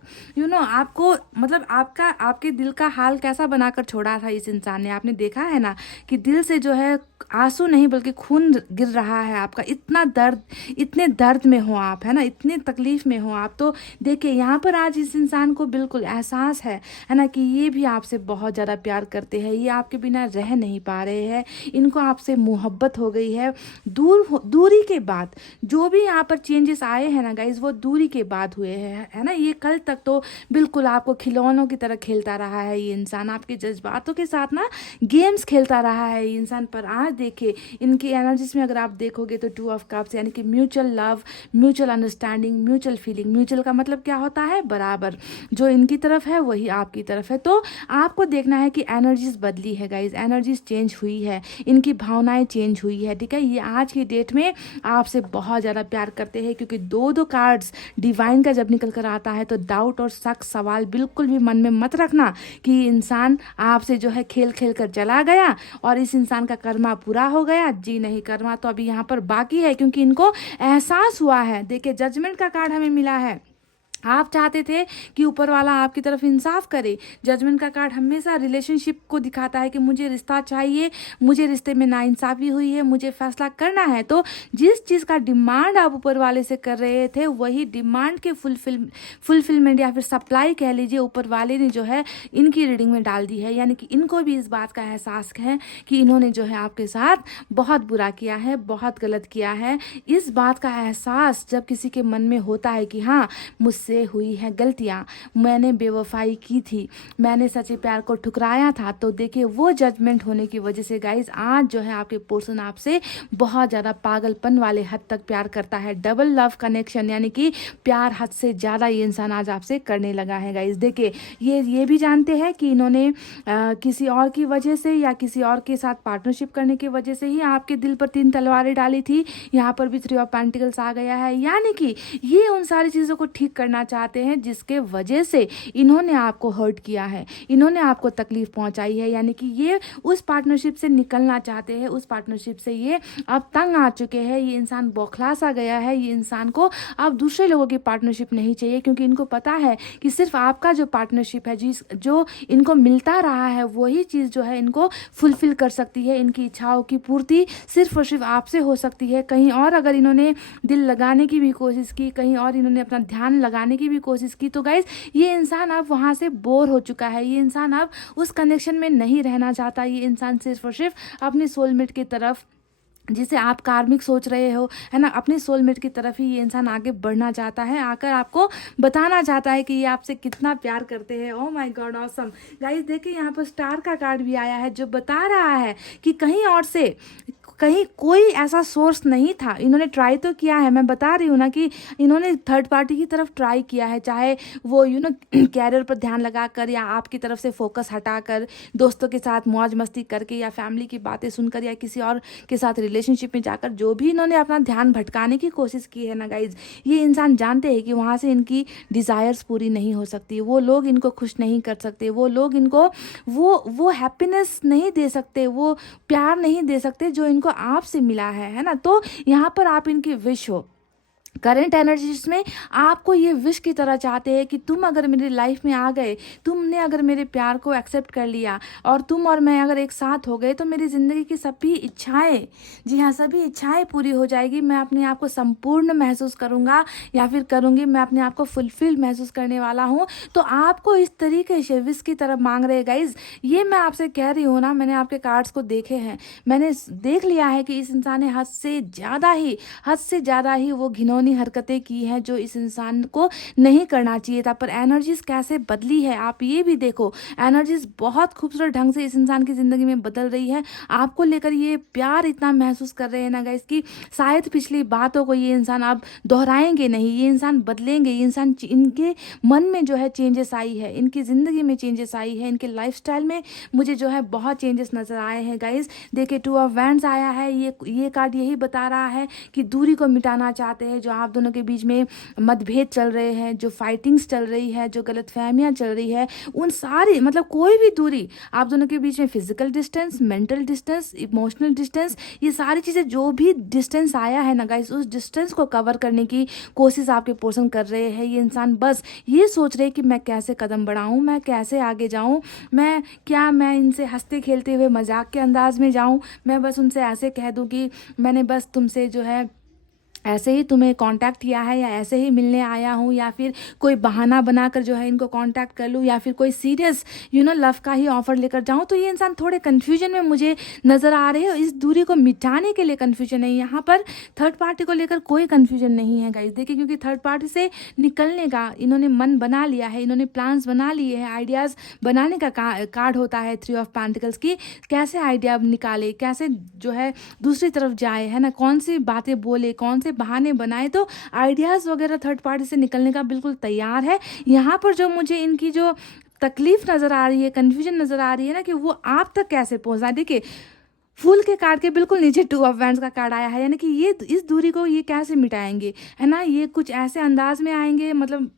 आपको मतलब आपके दिल का हाल कैसा बनाकर छोड़ा था इस इंसान ने। आपने देखा है ना कि दिल से जो है आंसू नहीं बल्कि खून गिर रहा है आपका, इतना दर्द, इतने दर्द में हो आप, है ना, इतने तकलीफ में हो आप। तो देखिए यहाँ पर आज इस इंसान को बिल्कुल एहसास है ना, कि ये भी आपसे बहुत ज़्यादा प्यार करते हैं, ये आपके बिना रह नहीं पा रहे हैं, इनको आपसे मोहब्बत हो गई है। दूरी के बाद जो भी यहाँ पर चेंजेस आए हैं ना गाइज, वो दूरी के बाद हुए हैं, है ना। ये कल तक तो बिल्कुल आपको खिलौनों की तरह खेलता रहा है ये इंसान, आपके जज्बातों के साथ ना गेम्स खेलता रहा है ये इंसान। पर आज देखिए इनकी एनर्जीज में अगर आप देखोगे तो 2 ऑफ कप्स, यानी कि mutual love, mutual understanding, mutual feeling. Mutual का मतलब क्या होता है, बराबर, जो इनकी तरफ है वही आपकी तरफ है। तो आपको देखना है कि एनर्जीज बदली है गाइज, एनर्जीज चेंज हुई है, इनकी भावनाएं चेंज हुई है, ठीक है। ये आज की डेट में आपसे बहुत ज़्यादा प्यार करते हैं, क्योंकि 2 कार्ड्स डिवाइन का जब निकल कर आता है तो डाउट और शक, सवाल बिल्कुल भी मन में मत रखना कि इंसान आपसे जो है खेल खेल कर चला गया और इस इंसान का कर्मा पूरा हो गया। जी नहीं, कर्मा तो अभी यहाँ पर बाकी है, क्योंकि इनको एहसास हुआ है। देखिए जजमेंट का कार्ड हमें मिला है, आप चाहते थे कि ऊपर वाला आपकी तरफ इंसाफ करे। जजमेंट का कार्ड हमेशा रिलेशनशिप को दिखाता है कि मुझे रिश्ता चाहिए, मुझे रिश्ते में नाइंसाफी हुई है, मुझे फैसला करना है। तो जिस चीज़ का डिमांड आप ऊपर वाले से कर रहे थे, वही डिमांड के फुलफिलमेंट या फिर सप्लाई कह लीजिए, ऊपर वाले ने जो है इनकी रीडिंग में डाल दी है। यानी कि इनको भी इस बात का एहसास है कि इन्होंने जो है आपके साथ बहुत बुरा किया है, बहुत गलत किया है। इस बात का एहसास जब किसी के मन में होता है कि हाँ मुझसे मुझसे हुई हैं गलतियाँ, मैंने बेवफाई की थी, मैंने सच्चे प्यार को ठुकराया था। तो देखिए वो जजमेंट होने की वजह से गाइज आज जो है आपके पर्सन आपसे बहुत ज़्यादा पागलपन वाले हद तक प्यार करता है। डबल लव कनेक्शन, यानी कि प्यार हद से ज़्यादा ये इंसान आज आपसे करने लगा है गाइज। देखिए ये भी जानते हैं कि इन्होंने किसी और की वजह से या किसी और के साथ पार्टनरशिप करने की वजह से ही आपके दिल पर 3 तलवारें डाली थी। यहाँ पर भी 3 ऑफ पेंटिकल्स आ गया है, यानी कि ये उन सारी चीज़ों को ठीक करना चाहते हैं जिसके वजह से इन्होंने आपको हर्ट किया है, इन्होंने आपको तकलीफ पहुंचाई है। यानी कि ये उस पार्टनरशिप से निकलना चाहते हैं, उस पार्टनरशिप से ये अब तंग आ चुके हैं। ये इंसान बौखला सा गया है, ये इंसान को अब दूसरे लोगों की पार्टनरशिप नहीं चाहिए, क्योंकि इनको पता है कि सिर्फ आपका जो पार्टनरशिप है, जो इनको मिलता रहा है, वही चीज़ जो है इनको फुलफिल कर सकती है। इनकी इच्छाओं की पूर्ति सिर्फ और सिर्फ आपसे हो सकती है। कहीं और अगर इन्होंने दिल लगाने की भी कोशिश की, कहीं और इन्होंने अपना ध्यान लगाने की भी कोशिश की, तो गाइज ये इंसान अब वहाँ से बोर हो चुका है। ये इंसान अब उस कनेक्शन में नहीं रहना चाहता। ये इंसान सिर्फ और सिर्फ अपने सोलमेट की तरफ, जिसे आप कार्मिक सोच रहे हो, है ना, अपने सोलमेट की तरफ ही ये इंसान आगे बढ़ना चाहता है, आकर आपको बताना चाहता है कि ये आपसे कितना प्यार करते हैं। Oh my God, awesome guys. देखिए यहाँ पर स्टार का कार्ड भी आया है, जो बता रहा है कि कहीं और से कहीं कोई ऐसा सोर्स नहीं था। इन्होंने ट्राई तो किया है, मैं बता रही हूँ ना कि इन्होंने थर्ड पार्टी की तरफ ट्राई किया है, चाहे वो कैरियर पर ध्यान लगाकर या आपकी तरफ से फोकस हटाकर, दोस्तों के साथ मौज मस्ती करके या फैमिली की बातें सुनकर या किसी और के साथ रिलेशनशिप में जाकर, जो भी इन्होंने अपना ध्यान भटकाने की कोशिश की है ना गाइज, ये इंसान जानते हैं कि वहाँ से इनकी डिज़ायर्स पूरी नहीं हो सकती। वो लोग इनको खुश नहीं कर सकते, वो लोग इनको वो हैप्पीनेस नहीं दे सकते, वो प्यार नहीं दे सकते जो इनको आपसे मिला है ना। तो यहाँ पर आप इनकी विश हो, करंट एनर्जीज में आपको ये विश की तरह चाहते हैं कि तुम अगर मेरी लाइफ में आ गए, तुमने अगर मेरे प्यार को एक्सेप्ट कर लिया और तुम और मैं अगर एक साथ हो गए, तो मेरी ज़िंदगी की सभी इच्छाएं, जी हाँ, सभी इच्छाएं पूरी हो जाएगी। मैं अपने आप को संपूर्ण महसूस करूँगा या फिर करूँगी, मैं अपने आप को फुलफिल महसूस करने वाला हूँ। तो आपको इस तरीके से विश की तरफ मांग रहे गाइज। ये मैं आपसे कह रही हूँ ना, मैंने आपके कार्ड्स को देखे हैं, मैंने देख लिया है कि इस इंसान ने हद से ज़्यादा ही वो घिनौनी हरकतें की हैं जो इस इंसान को नहीं करना चाहिए था। पर एनर्जीज कैसे बदली है आप ये भी देखो, एनर्जीज बहुत खूबसूरत ढंग से इस इंसान की ज़िंदगी में बदल रही है। आपको लेकर ये प्यार इतना महसूस कर रहे हैं ना गाइस कि शायद पिछली बातों को ये इंसान अब दोहराएंगे नहीं, ये इंसान बदलेंगे। ये इंसान, इनके मन में जो है चेंजेस आई है, इनकी ज़िंदगी में चेंजेस आई है, इनके लाइफस्टाइल में मुझे जो है बहुत चेंजेस नज़र आए हैं गाइस। देखिए 2 ऑफ वैंड्स आया है, ये कार्ड यही बता रहा है कि दूरी को मिटाना चाहते हैं, जो आप दोनों के बीच में मतभेद चल रहे हैं, जो फाइटिंग्स चल रही है, जो गलतफहमियां चल रही है, उन सारी, मतलब कोई भी दूरी आप दोनों के बीच में, physical distance, mental distance, emotional distance, ये सारी चीज़ें, जो भी डिस्टेंस आया है ना गाइस, उस डिस्टेंस को कवर करने की कोशिश आपके पर्सन कर रहे हैं। ये इंसान बस ये सोच रहे कि मैं कैसे कदम बढ़ाऊँ, मैं कैसे आगे जाऊँ, मैं इनसे हंसते खेलते हुए मजाक के अंदाज में जाऊँ, मैं बस उनसे ऐसे कह दूँ कि मैंने बस तुमसे जो है ऐसे ही तुम्हें कांटेक्ट किया है, या ऐसे ही मिलने आया हूँ, या फिर कोई बहाना बनाकर जो है इनको कांटेक्ट कर लूँ, या फिर कोई सीरियस लव का ही ऑफर लेकर जाऊँ। तो ये इंसान थोड़े कन्फ्यूजन में मुझे नज़र आ रहे हैं। इस दूरी को मिटाने के लिए कन्फ्यूजन है, यहाँ पर थर्ड पार्टी को लेकर कोई कन्फ्यूजन नहीं है गाइस। देखिए क्योंकि थर्ड पार्टी से निकलने का इन्होंने मन बना लिया है, इन्होंने प्लान्स बना लिए हैं, आइडियाज़ बनाने का कार्ड होता है 3 ऑफ पेंटिकल्स की। कैसे आइडिया निकाले, कैसे जो है दूसरी तरफ जाए, है ना, कौन सी बातें बोले, कौन से बहाने बनाए। तो आइडियाज़ वगैरह थर्ड पार्टी से निकलने का बिल्कुल तैयार है। यहाँ पर जो मुझे इनकी जो तकलीफ नज़र आ रही है, कन्फ्यूजन नज़र आ रही है ना, कि वो आप तक कैसे पहुँचना। देखिए फूल के कार्ड के बिल्कुल नीचे 2 ऑफ वैंड्स का कार्ड आया है, यानी कि ये इस दूरी को ये कैसे मिटाएंगे, है ना। ये कुछ ऐसे अंदाज में आएंगे, मतलब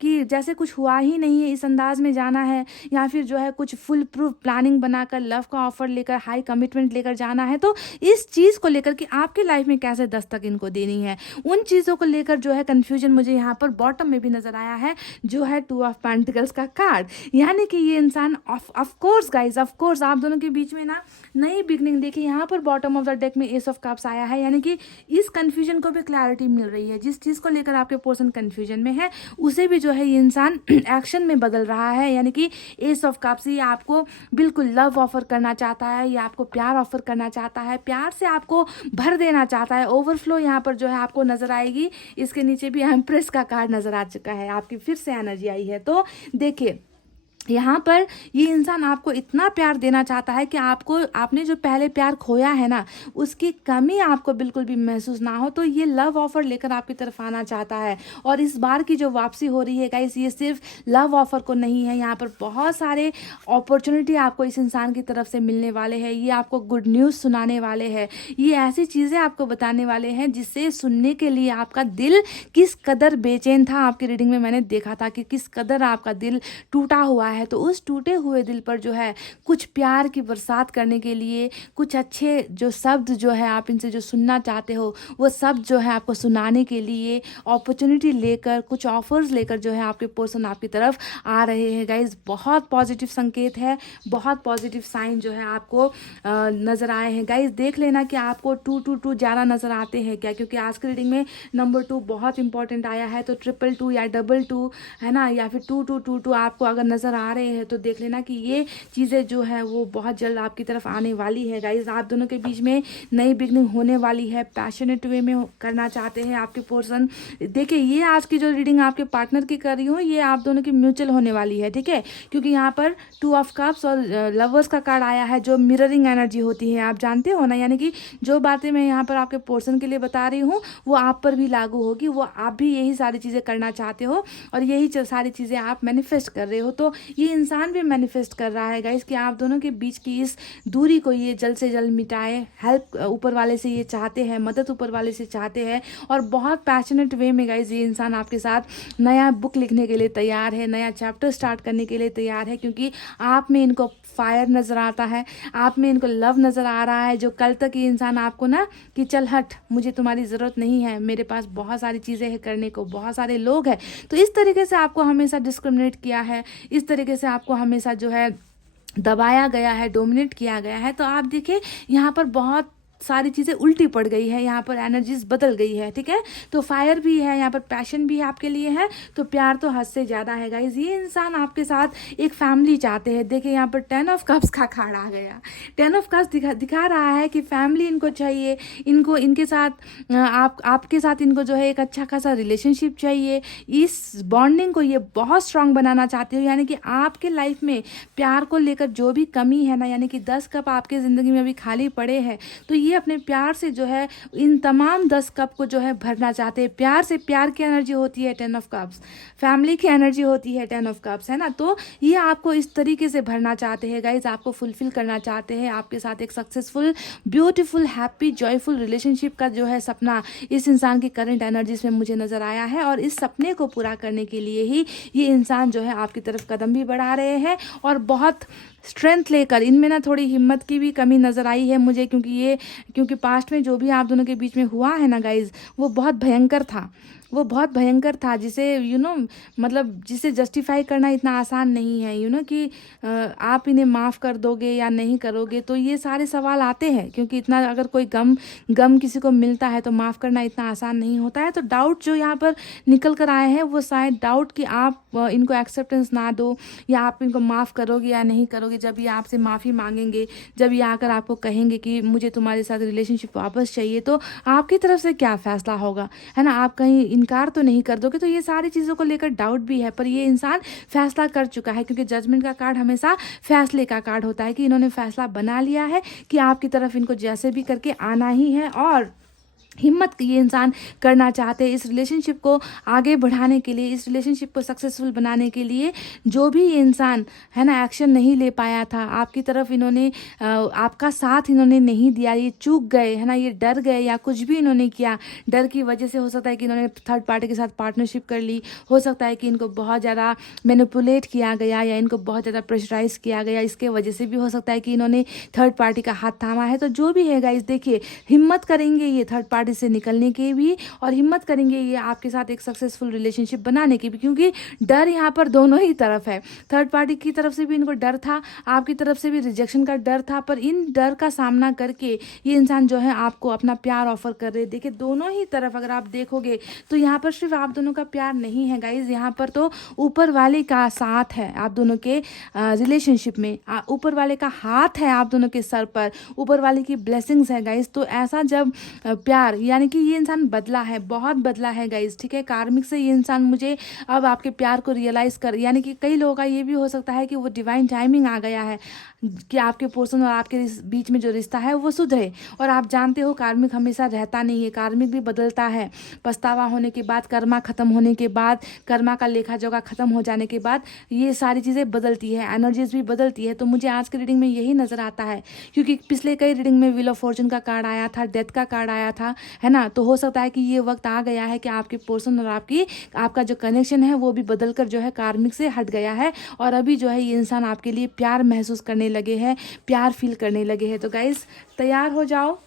कि जैसे कुछ हुआ ही नहीं है, इस अंदाज में जाना है, या फिर जो है कुछ फुल प्रूफ प्लानिंग बनाकर लव का ऑफर लेकर, हाई कमिटमेंट लेकर जाना है। तो इस चीज़ को लेकर कि आपके लाइफ में कैसे दस्तक इनको देनी है, उन चीज़ों को लेकर जो है कन्फ्यूजन मुझे यहाँ पर बॉटम में भी नज़र आया है, जो है 2 ऑफ पेंटिकल्स का कार्ड। यानी कि ये इंसान ऑफकोर्स गाइज, ऑफकोर्स आप दोनों के बीच में ना नई बिगनिंग देखिए यहाँ पर बॉटम ऑफ द डेक में एस ऑफ कप्स आया है, यानी कि इस कंफ्यूजन को भी क्लैरिटी मिल रही है। जिस चीज़ को लेकर आपके पर्सन कंफ्यूजन में है उसे भी जो है ये इंसान एक्शन में बदल रहा है, यानी कि एस ऑफ कप्स ये आपको बिल्कुल लव ऑफर करना चाहता है, ये आपको प्यार ऑफर करना चाहता है, प्यार से आपको भर देना चाहता है। ओवरफ्लो यहाँ पर जो है आपको नजर आएगी। इसके नीचे भी एम्प्रेस का कार्ड नजर आ चुका है, आपकी फिर से एनर्जी आई है। तो देखिए यहाँ पर ये इंसान आपको इतना प्यार देना चाहता है कि आपने जो पहले प्यार खोया है ना, उसकी कमी आपको बिल्कुल भी महसूस ना हो। तो ये लव ऑफर लेकर आपकी तरफ आना चाहता है। और इस बार की जो वापसी हो रही है गाइस, ये सिर्फ लव ऑफर को नहीं है, यहाँ पर बहुत सारे अपॉर्चुनिटी आपको इस इंसान की तरफ से मिलने वाले हैं। ये आपको गुड न्यूज़ सुनाने वाले हैं, ये ऐसी चीज़ें आपको बताने वाले हैं जिससे सुनने के लिए आपका दिल किस कदर बेचैन था। आपकी रीडिंग में मैंने देखा था कि किस कदर आपका दिल टूटा हुआ है। तो उस टूटे हुए दिल पर जो है कुछ प्यार की बरसात करने के लिए, कुछ अच्छे जो शब्द जो है आप इनसे जो सुनना चाहते हो वो शब्द जो है आपको सुनाने के लिए अपॉर्चुनिटी लेकर, कुछ ऑफर्स लेकर जो है आपके पर्सन आपकी तरफ आ रहे हैं गाइज। बहुत पॉजिटिव संकेत है, बहुत पॉजिटिव साइन जो है आपको नज़र आए हैं गाइज। देख लेना कि आपको 222 ज़्यादा नज़र आते हैं क्या, क्योंकि आज की रीडिंग में नंबर 2 बहुत इंपॉर्टेंट आया है। तो 222 या 22 है ना, या फिर 2222 आपको अगर नज़र आ रहे हैं तो देख लेना कि ये चीज़ें जो है वो बहुत जल्द आपकी तरफ आने वाली है गाइज। आप दोनों के बीच में नई बिगनिंग होने वाली है, पैशनेट वे में करना चाहते हैं आपके पर्सन। देखिए ये आज की जो रीडिंग आपके पार्टनर की कर रही हूँ, ये आप दोनों की म्यूचुअल होने वाली है, ठीक है। क्योंकि यहाँ पर 2 ऑफ कप्स और लवर्स का कार्ड आया है, जो मिररिंग एनर्जी होती है, आप जानते हो ना, यानी कि जो बातें मैं यहाँ पर आपके पर्सन के लिए बता रही हूँ वो आप पर भी लागू होगी। वो आप भी यही सारी चीज़ें करना चाहते हो और यही सारी चीज़ें आप मैनिफेस्ट कर रहे हो। तो ये इंसान भी मैनिफेस्ट कर रहा है गाइस कि आप दोनों के बीच की इस दूरी को ये जल्द से जल्द मिटाए। हेल्प ऊपर वाले से ये चाहते हैं, मदद ऊपर वाले से चाहते हैं और बहुत पैशनेट वे में गाइस ये इंसान आपके साथ नया बुक लिखने के लिए तैयार है, नया चैप्टर स्टार्ट करने के लिए तैयार है। क्योंकि आप में इनको फायर नज़र आता है, आप में इनको लव नज़र आ रहा है। जो कल तक ये इंसान आपको ना कि चल हट, मुझे तुम्हारी ज़रूरत नहीं है, मेरे पास बहुत सारी चीज़ें हैं करने को, बहुत सारे लोग हैं, तो इस तरीके से आपको हमेशा डिस्क्रिमिनेट किया है, इस तरीके से आपको हमेशा जो है दबाया गया है, डोमिनेट किया गया है। तो आप देखिए यहाँ पर बहुत सारी चीज़ें उल्टी पड़ गई है, यहाँ पर एनर्जीज बदल गई है, ठीक है। तो फायर भी है यहाँ पर, पैशन भी है आपके लिए है, तो प्यार तो हद से ज़्यादा है गाइज। ये इंसान आपके साथ एक फैमिली चाहते हैं। देखिए यहाँ पर 10 ऑफ कप्स का कार्ड आ गया। 10 ऑफ कप्स दिखा रहा है कि फैमिली इनको चाहिए, इनको इनके साथ आपके साथ इनको जो है एक अच्छा खासा रिलेशनशिप चाहिए। इस बॉन्डिंग को ये बहुत स्ट्रांग बनाना चाहते हो, यानी कि आपके लाइफ में प्यार को लेकर जो भी कमी है ना, यानी कि 10 कप आपके ज़िंदगी में अभी खाली पड़े हैं, तो ये अपने प्यार से जो है इन तमाम 10 कप को जो है भरना चाहते हैं। प्यार से, प्यार की एनर्जी होती है 10 ऑफ कप्स, फैमिली की एनर्जी होती है 10 ऑफ कप्स, है ना। तो ये आपको इस तरीके से भरना चाहते हैं गाइज, आपको फुलफिल करना चाहते हैं। आपके साथ एक successful, beautiful, happy, joyful relationship का जो है सपना इस इंसान की करंट एनर्जीज में मुझे नज़र आया है। और इस सपने को पूरा करने के लिए ही ये इंसान जो है आपकी तरफ कदम भी बढ़ा रहे हैं और बहुत स्ट्रेंथ लेकर। इनमें ना थोड़ी हिम्मत की भी कमी नज़र आई है मुझे, क्योंकि पास्ट में जो भी आप दोनों के बीच में हुआ है ना गाइज, वो बहुत भयंकर था, वो बहुत भयंकर था, जिसे मतलब जिसे जस्टिफाई करना इतना आसान नहीं है। कि आप इन्हें माफ़ कर दोगे या नहीं करोगे, तो ये सारे सवाल आते हैं। क्योंकि इतना अगर कोई गम किसी को मिलता है तो माफ़ करना इतना आसान नहीं होता है। तो डाउट जो यहाँ पर निकल कर आए हैं वो शायद डाउट कि आप इनको एक्सेप्टेंस ना दो या आप इनको माफ़ करोगे या नहीं करोगे। जब ये आपसे माफ़ी मांगेंगे, जब ये आकर आपको कहेंगे कि मुझे तुम्हारे साथ रिलेशनशिप वापस चाहिए, तो आपकी तरफ से क्या फ़ैसला होगा, है ना। आप कहीं इनकार तो नहीं कर दोगे। तो ये सारी चीज़ों को लेकर डाउट भी है, पर ये इंसान फैसला कर चुका है। क्योंकि जजमेंट का कार्ड हमेशा फैसले का कार्ड होता है कि इन्होंने फैसला बना लिया है कि आपकी तरफ इनको जैसे भी करके आना ही है। और हिम्मत ये इंसान करना चाहते हैं इस रिलेशनशिप को आगे बढ़ाने के लिए, इस रिलेशनशिप को सक्सेसफुल बनाने के लिए। जो भी ये इंसान है ना एक्शन नहीं ले पाया था आपकी तरफ, इन्होंने आपका साथ इन्होंने नहीं दिया, ये चूक गए, है ना, ये डर गए या कुछ भी इन्होंने किया, डर की वजह से हो सकता है कि इन्होंने थर्ड पार्टी के साथ पार्टनरशिप कर ली, हो सकता है कि इनको बहुत ज़्यादा मैनिपुलेट किया गया या इनको बहुत ज़्यादा प्रेशराइज किया गया, इसके वजह से भी हो सकता है कि इन्होंने थर्ड पार्टी का हाथ थामा है। तो जो भी है गाइस, देखिए हिम्मत करेंगे ये थर्ड पार्टी पार्टी से निकलने की भी और हिम्मत करेंगे ये आपके साथ एक सक्सेसफुल रिलेशनशिप बनाने की भी, क्योंकि डर यहाँ पर दोनों ही तरफ है। थर्ड पार्टी की तरफ से भी इनको डर था, आपकी तरफ से भी रिजेक्शन का डर था, पर इन डर का सामना करके ये इंसान जो है आपको अपना प्यार ऑफर कर रहे हैं। देखिए दोनों ही तरफ अगर आप देखोगे तो यहाँ पर सिर्फ आप दोनों का प्यार नहीं है गाइज, यहाँ पर तो ऊपर वाले का साथ है आप दोनों के रिलेशनशिप में, ऊपर वाले का हाथ है आप दोनों के सर पर, ऊपर वाले की ब्लेसिंग्स है गाइज। तो ऐसा जब प्यार, यानी कि ये इंसान बदला है, बहुत बदला है गाइज, ठीक है। कार्मिक से ये इंसान मुझे अब आपके प्यार को रियलाइज कर, यानी कि कई लोगों का ये भी हो सकता है कि वो डिवाइन टाइमिंग आ गया है कि आपके पर्सन और आपके बीच में जो रिश्ता है वो सुधरे। और आप जानते हो कार्मिक हमेशा रहता नहीं है, कार्मिक भी बदलता है। पछतावा होने के बाद, कर्मा खत्म होने के बाद, कर्मा का लेखा जोखा खत्म हो जाने के बाद ये सारी चीज़ें बदलती है, एनर्जीज भी बदलती है। तो मुझे आज की रीडिंग में यही नज़र आता है, क्योंकि पिछले कई रीडिंग में व्हील ऑफ फॉर्चून का कार्ड आया था, डेथ का कार्ड आया था, है ना। तो हो सकता है कि ये वक्त आ गया है कि आपके पर्सन और आपका जो कनेक्शन है वो भी बदल कर जो है कार्मिक से हट गया है, और अभी जो है ये इंसान आपके लिए प्यार महसूस करने लगे हैं, प्यार फील करने लगे हैं। तो गाइस तैयार हो जाओ।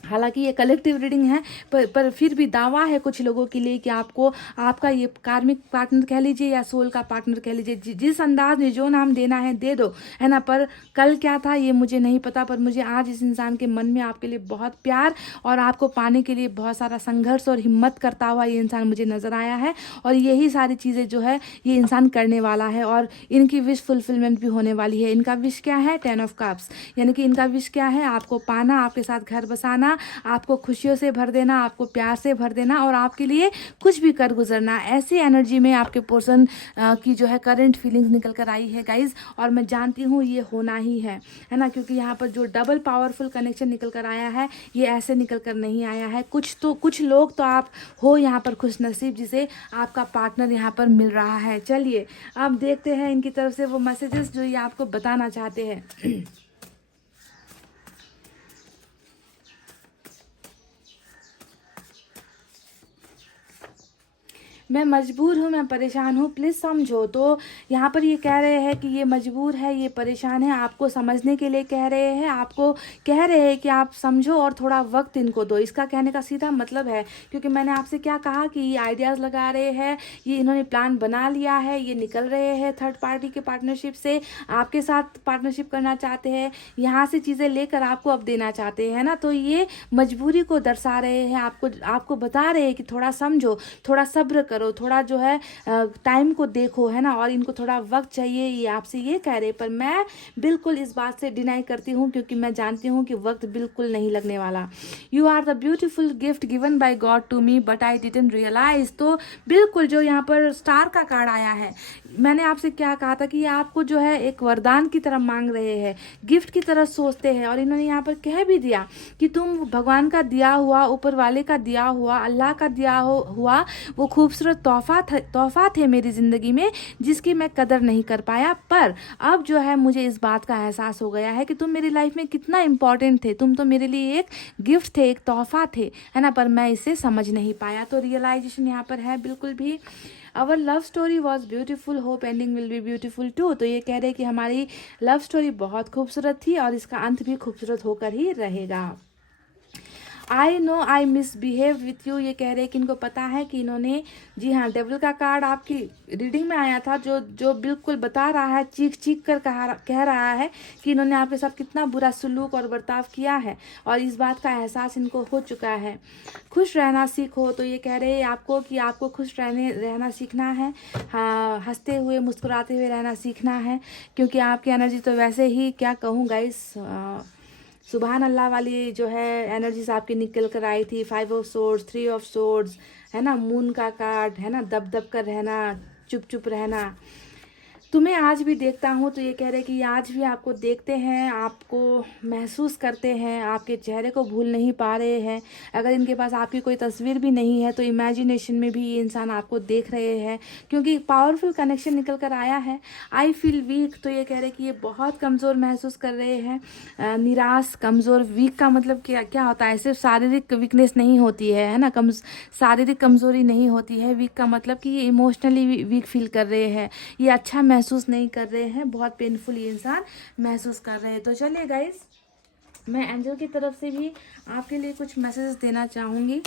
हालांकि ये कलेक्टिव रीडिंग है, पर फिर भी दावा है कुछ लोगों के लिए कि आपको आपका ये कार्मिक पार्टनर कह लीजिए या सोल का पार्टनर कह लीजिए, जिस अंदाज में जो नाम देना है दे दो, है ना। पर कल क्या था ये मुझे नहीं पता, पर मुझे आज इस इंसान के मन में आपके लिए बहुत प्यार और आपको पाने के लिए बहुत सारा संघर्ष और हिम्मत करता हुआ ये इंसान मुझे नज़र आया है। और यही सारी चीज़ें जो है ये इंसान करने वाला है, और इनकी विश फुलफिलमेंट भी होने वाली है। इनका विश क्या है? 10 ऑफ कप्स, यानी कि इनका विश क्या है? आपको पाना, आपके साथ घर बसाना, आपको खुशियों से भर देना, आपको प्यार से भर देना, और आपके लिए कुछ भी कर गुजरना। ऐसी एनर्जी में आपके पर्सन की जो है करंट फीलिंग्स निकल कर आई है गाइज, और मैं जानती हूँ ये होना ही है ना, क्योंकि यहाँ पर जो डबल पावरफुल कनेक्शन निकल कर आया है ये ऐसे निकल कर नहीं आया है। कुछ लोग तो आप हो यहाँ पर खुश नसीब जिसे आपका पार्टनर यहाँ पर मिल रहा है। चलिए अब देखते हैं इनकी तरफ से वो मैसेजेस जो ये आपको बताना चाहते हैं। मैं मजबूर हूँ, मैं परेशान हूँ, प्लीज़ समझो। तो यहाँ पर ये कह रहे हैं कि ये मजबूर है, ये परेशान है, आपको समझने के लिए कह रहे हैं, आपको कह रहे हैं कि आप समझो और थोड़ा वक्त इनको दो। इसका कहने का सीधा मतलब है, क्योंकि मैंने आपसे क्या कहा कि ये आइडियाज़ लगा रहे हैं, ये इन्होंने प्लान बना लिया है, ये निकल रहे हैं थर्ड पार्टी के पार्टनरशिप से, आपके साथ पार्टनरशिप करना चाहते हैं, यहाँ से चीज़ें लेकर आपको अब देना चाहते हैं ना। तो ये मजबूरी को दर्शा रहे हैं, आपको बता रहे हैं कि थोड़ा समझो, थोड़ा सब्र करो, थोड़ा जो है टाइम को देखो, है ना। और इनको थोड़ा वक्त चाहिए, ये आपसे ये कह रहे। पर मैं बिल्कुल इस बात से डिनाई करती हूँ, क्योंकि मैं जानती हूँ कि वक्त बिल्कुल नहीं लगने वाला। You are the beautiful gift given by God to me but I didn't realise. तो बिल्कुल जो यहाँ पर स्टार का कार्ड आया है, मैंने आपसे क्या कहा था कि ये आपको जो है एक वरदान की तरह मांग रहे हैं, गिफ्ट की तरह सोचते हैं, और इन्होंने यहाँ पर कह भी दिया कि तुम भगवान का दिया हुआ, ऊपर वाले का दिया हुआ, अल्लाह का दिया हुआ वो खूबसूरत तोहफा थे मेरी ज़िंदगी में, जिसकी मैं कदर नहीं कर पाया। पर अब जो है मुझे इस बात का एहसास हो गया है कि तुम मेरी लाइफ में कितना इंपॉर्टेंट थे, तुम तो मेरे लिए एक गिफ्ट थे, एक तोहफा थे, है ना। पर मैं इसे समझ नहीं पाया। तो रियलाइजेशन यहाँ पर है बिल्कुल भी। Our love story was beautiful, hope ending will be beautiful too. तो ये कह रहे कि हमारी लव स्टोरी बहुत खूबसूरत थी और इसका अंत भी खूबसूरत होकर ही रहेगा। I know I misbehave with you, ये कह रहे हैं कि इनको पता है कि इन्होंने, जी हाँ, डेविल का कार्ड आपकी रीडिंग में आया था, जो बिल्कुल बता रहा है, चीख कर कह रहा है कि इन्होंने आपके साथ कितना बुरा सलूक और बर्ताव किया है, और इस बात का एहसास इनको हो चुका है। खुश रहना सीखो, तो ये कह रहे हैं आपको कि आपको खुश रहना सीखना है, हाँ, हंसते हुए मुस्कुराते हुए रहना सीखना है, क्योंकि आपकी एनर्जी तो वैसे ही, क्या कहूँ गाइस, सुबहान अल्लाह वाली जो है एनर्जीज आपकी निकल कर आई थी। 5 ऑफ सोर्ड्स, 3 ऑफ सोर्ड्स, है ना, मून का कार्ड, है ना, दब दब कर रहना, चुप चुप रहना। तुम्हें आज भी देखता हूँ, तो ये कह रहे कि ये आज भी आपको देखते हैं, आपको महसूस करते हैं, आपके चेहरे को भूल नहीं पा रहे हैं। अगर इनके पास आपकी कोई तस्वीर भी नहीं है तो इमेजिनेशन में भी ये इंसान आपको देख रहे हैं, क्योंकि पावरफुल कनेक्शन निकल कर आया है। आई फील वीक, तो ये कह रहे कि ये बहुत कमज़ोर महसूस कर रहे हैं, निराश, कमज़ोर। वीक का मतलब क्या होता है? सिर्फ शारीरिक वीकनेस नहीं होती है ना, शारीरिक कमज़ोरी नहीं होती है। वीक का मतलब कि ये इमोशनली वीक फील कर रहे हैं, ये अच्छा महसूस नहीं कर रहे हैं, बहुत पेनफुल ये इंसान महसूस कर रहे हैं। तो चलिए गाइस, मैं एंजल की तरफ से भी आपके लिए कुछ मैसेज देना चाहूँगी।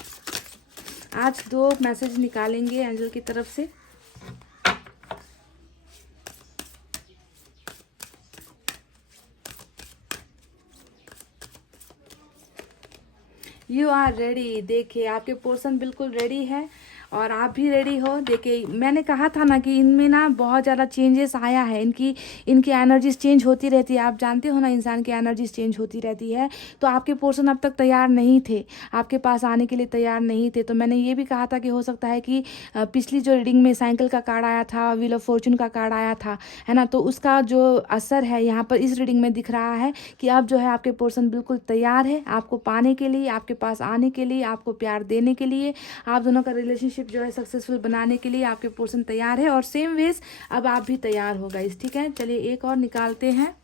आज 2 मैसेज निकालेंगे एंजल की तरफ से। You are ready. देखिए आपके पोर्शन बिल्कुल रेडी है और आप भी रेडी हो। देखिए मैंने कहा था ना कि इनमें ना बहुत ज़्यादा चेंजेस आया है, इनकी एनर्जीज चेंज होती रहती है। आप जानते हो ना इंसान की एनर्जीज चेंज होती रहती है। तो आपके पोर्शन अब तक तैयार नहीं थे, आपके पास आने के लिए तैयार नहीं थे। तो मैंने ये भी कहा था कि हो सकता है कि पिछली जो रीडिंग में साइकिल का कार्ड आया था, व्हील ऑफ फॉर्चून का कार्ड आया था, है ना, तो उसका जो असर है यहाँ पर इस रीडिंग में दिख रहा है कि अब जो है आपके पोर्शन बिल्कुल तैयार है आपको पाने के लिए, आपके पास आने के लिए, आपको प्यार देने के लिए, आप दोनों का रिलेशनशिप जो है सक्सेसफुल बनाने के लिए आपके पोर्शन तैयार है। और सेम वेज अब आप भी तैयार हो गाइस, ठीक है। चलिए एक और निकालते हैं।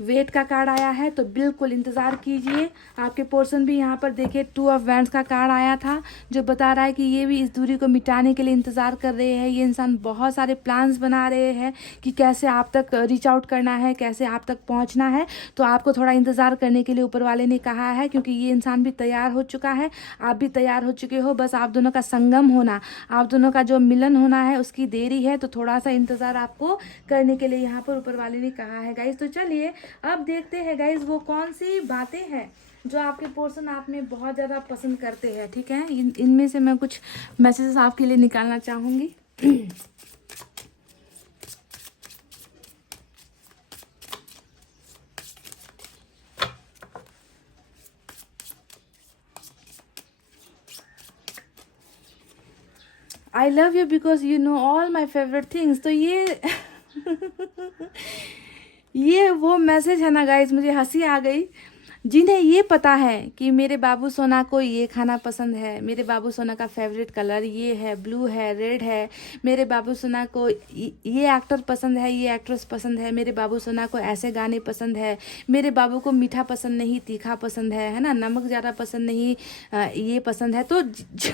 वेट का कार्ड आया है तो बिल्कुल इंतज़ार कीजिए। आपके पोर्शन भी यहाँ पर देखिए 2 ऑफ वैंड्स का कार्ड आया था जो बता रहा है कि ये भी इस दूरी को मिटाने के लिए इंतज़ार कर रहे हैं। ये इंसान बहुत सारे प्लान्स बना रहे हैं कि कैसे आप तक रीच आउट करना है, कैसे आप तक पहुँचना है। तो आपको थोड़ा इंतज़ार करने के लिए ऊपर वाले ने कहा है, क्योंकि ये इंसान भी तैयार हो चुका है, आप भी तैयार हो चुके हो। बस आप दोनों का संगम होना, आप दोनों का जो मिलन होना है उसकी देरी है। तो थोड़ा सा इंतज़ार आपको करने के लिए यहाँ पर ऊपर वाले ने कहा है गाइज। तो चलिए अब देखते हैं गाइज वो कौन सी बातें हैं जो आपके पोर्शन आप में बहुत ज़्यादा पसंद करते हैं, ठीक है। इनमें से मैं कुछ मैसेजेस आपके लिए निकालना चाहूँगी। आई love you because you know all my favourite things. तो ये वो मैसेज है ना गाइज, मुझे हंसी आ गई। जिन्हें ये पता है कि मेरे बाबू सोना को ये खाना पसंद है, मेरे बाबू सोना का फेवरेट कलर ये है, ब्लू है, रेड है, मेरे बाबू सोना को ये एक्टर पसंद है, ये एक्ट्रेस पसंद है, मेरे बाबू सोना को ऐसे गाने पसंद है, मेरे बाबू को मीठा पसंद नहीं तीखा पसंद है ना, नमक ज़्यादा पसंद नहीं, ये पसंद है। तो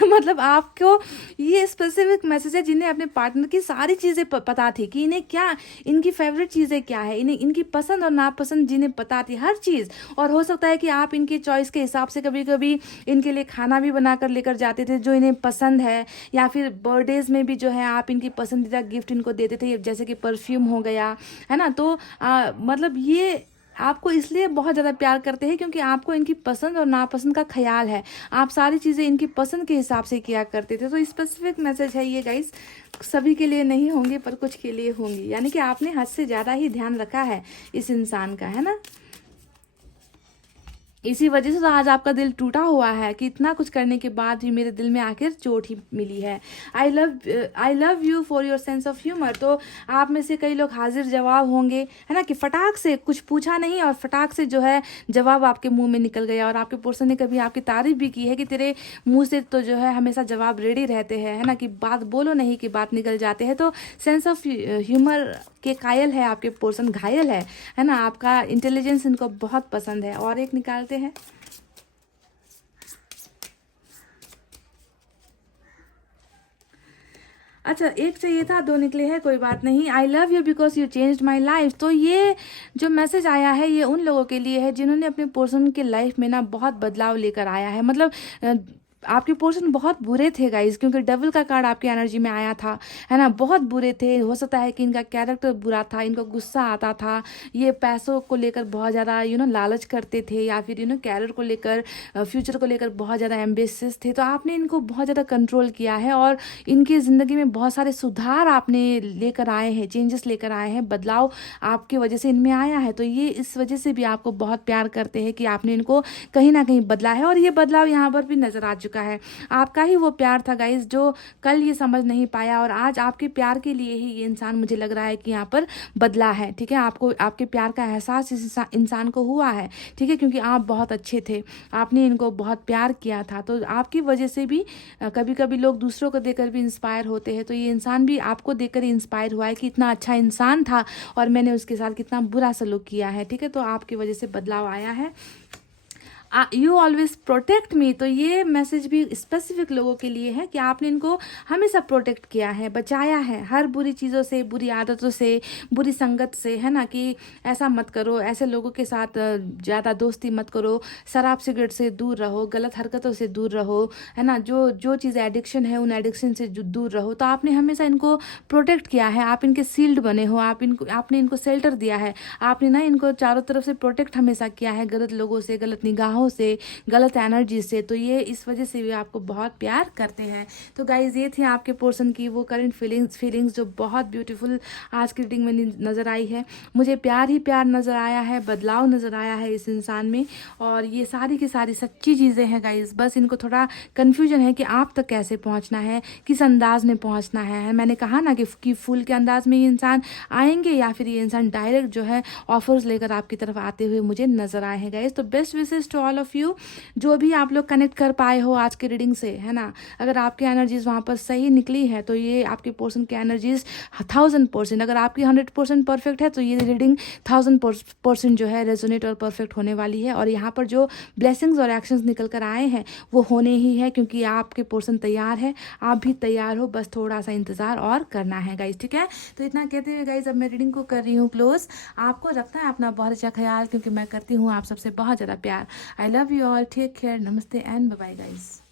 मतलब आपको ये स्पेसिफिक मैसेज है जिन्हें अपने पार्टनर की सारी चीज़ें पता थी कि इन्हें क्या, इनकी फेवरेट चीज़ें क्या है, इन्हें इनकी पसंद और नापसंद जिन्हें पता थी हर चीज़। और हो सकता है कि आप इनकी चॉइस के हिसाब से कभी कभी इनके लिए खाना भी बनाकर लेकर जाते थे जो इन्हें पसंद है, या फिर बर्थडेज में भी जो है आप इनकी पसंदीदा गिफ्ट इनको देते थे, जैसे कि परफ्यूम हो गया, है ना। तो मतलब ये आपको इसलिए बहुत ज़्यादा प्यार करते हैं क्योंकि आपको इनकी पसंद और नापसंद का ख्याल है। आप सारी चीज़ें इनकी पसंद के हिसाब से किया करते थे। तो स्पेसिफिक मैसेज है ये गाइस, सभी के लिए नहीं होंगे पर कुछ के लिए होंगी। यानी कि आपने हद से ज़्यादा ही ध्यान रखा है इस इंसान का, है ना। इसी वजह से तो आज आपका दिल टूटा हुआ है कि इतना कुछ करने के बाद भी मेरे दिल में आखिर चोट ही मिली है। आई love you for your sense of humour. तो आप में से कई लोग हाजिर जवाब होंगे, है ना, कि फटाक से कुछ पूछा नहीं और फटाक से जो है जवाब आपके मुंह में निकल गया। और आपके पर्सन ने कभी आपकी तारीफ भी की है कि तेरे मुंह से तो जो है हमेशा जवाब रेडी रहते हैं, है ना, कि बात बोलो नहीं कि बात निकल जाते हैं। तो सेंस ऑफ ह्यूमर के कायल है आपके पर्सन, घायल है ना। आपका इंटेलिजेंस इनको बहुत पसंद है। और एक निकालते हैं। अच्छा एक चाहिए था, 2 निकले हैं, कोई बात नहीं। आई love you because you changed my life. तो ये जो मैसेज आया है ये उन लोगों के लिए है जिन्होंने अपने पर्सन के लाइफ में ना बहुत बदलाव लेकर आया है। मतलब आपके पोर्शन बहुत बुरे थे गाइज, क्योंकि डबल का कार्ड आपकी एनर्जी में आया था, है ना, बहुत बुरे थे। हो सकता है कि इनका कैरेक्टर बुरा था, इनको गुस्सा आता था, ये पैसों को लेकर बहुत ज़्यादा लालच करते थे, या फिर कैरियर को लेकर, फ्यूचर को लेकर बहुत ज़्यादा एम्बिशियस थे। तो आपने इनको बहुत ज़्यादा कंट्रोल किया है और इनकी ज़िंदगी में बहुत सारे सुधार आपने लेकर आए हैं, चेंजेस लेकर आए हैं, बदलाव आपकी वजह से इनमें आया है। तो ये इस वजह से भी आपको बहुत प्यार करते हैं कि आपने इनको कहीं ना कहीं बदला है। और ये बदलाव यहाँ पर भी नज़र आ चुका है। आपका ही वो प्यार था गाइस जो कल ये समझ नहीं पाया, और आज आपके प्यार के लिए ही ये इंसान मुझे लग रहा है कि यहाँ पर बदला है, ठीक है। आपको आपके प्यार का एहसास इस इंसान को हुआ है, ठीक है, क्योंकि आप बहुत अच्छे थे, आपने इनको बहुत प्यार किया था। तो आपकी वजह से भी कभी कभी लोग दूसरों को देखकर भी इंस्पायर होते हैं। तो ये इंसान भी आपको देखकर ही इंस्पायर हुआ है कि इतना अच्छा इंसान था और मैंने उसके साथ कितना बुरा सलूक किया है, ठीक है। तो आपकी वजह से बदलाव आया है। You always protect me. तो ये मैसेज भी स्पेसिफिक लोगों के लिए है कि आपने इनको हमेशा प्रोटेक्ट किया है, बचाया है हर बुरी चीज़ों से, बुरी आदतों से, बुरी संगत से, है ना, कि ऐसा मत करो, ऐसे लोगों के साथ ज़्यादा दोस्ती मत करो, शराब सिगरेट से दूर रहो, गलत हरकतों से दूर रहो, है ना, जो जो चीज़ एडिक्शन है उन एडिक्शन से दूर रहो। तो आपने हमेशा इनको प्रोटेक्ट किया है, आप इनके शील्ड बने हो, आपने इनको शेल्टर दिया है, आपने ना इनको चारों तरफ से प्रोटेक्ट हमेशा किया है, गलत लोगों से, गलत निगाहों से, गलत एनर्जी से। तो ये इस वजह से भी आपको बहुत प्यार करते हैं। तो गाइज ये थी आपके पर्सन की वो करंट फीलिंग्स जो बहुत ब्यूटीफुल आज की रीडिंग में नज़र आई है। मुझे प्यार ही प्यार नज़र आया है, बदलाव नज़र आया है इस इंसान में, और ये सारी की सारी सच्ची चीज़ें हैं गाइज। बस इनको थोड़ा कन्फ्यूजन है कि आप तक कैसे पहुंचना है, किस अंदाज में पहुंचना है। मैंने कहा ना कि फूल के अंदाज में ये इंसान आएंगे या फिर ये इंसान डायरेक्ट जो है ऑफर्स लेकर आपकी तरफ आते हुए मुझे नजर आए हैं गाइज। तो best wishes to all of you, जो भी आप लोग कनेक्ट कर पाए हो आज के रीडिंग से, है ना, अगर आपकी एनर्जीज वहाँ पर सही निकली है तो ये आपके पर्सन की एनर्जीज 1000%, अगर आपकी 100% परफेक्ट है तो ये रीडिंग 1000% जो है रेजोनेट और परफेक्ट होने वाली है। और यहाँ पर जो ब्लेसिंग्स और एक्शंस निकल कर आए हैं वो होने ही है, क्योंकि आपके पर्सन तैयार है, आप भी तैयार हो, बस थोड़ा सा इंतजार और करना है गाइज, ठीक है। तो इतना कहते हुए गाइज अब मैं रीडिंग को कर रही हूँ क्लोज। आपको रखना है अपना बहुत अच्छा ख्याल, क्योंकि मैं करती हूँ आप सबसे बहुत ज़्यादा प्यार। I love you all, take care, नमस्ते एंड बाय बाय गाइज।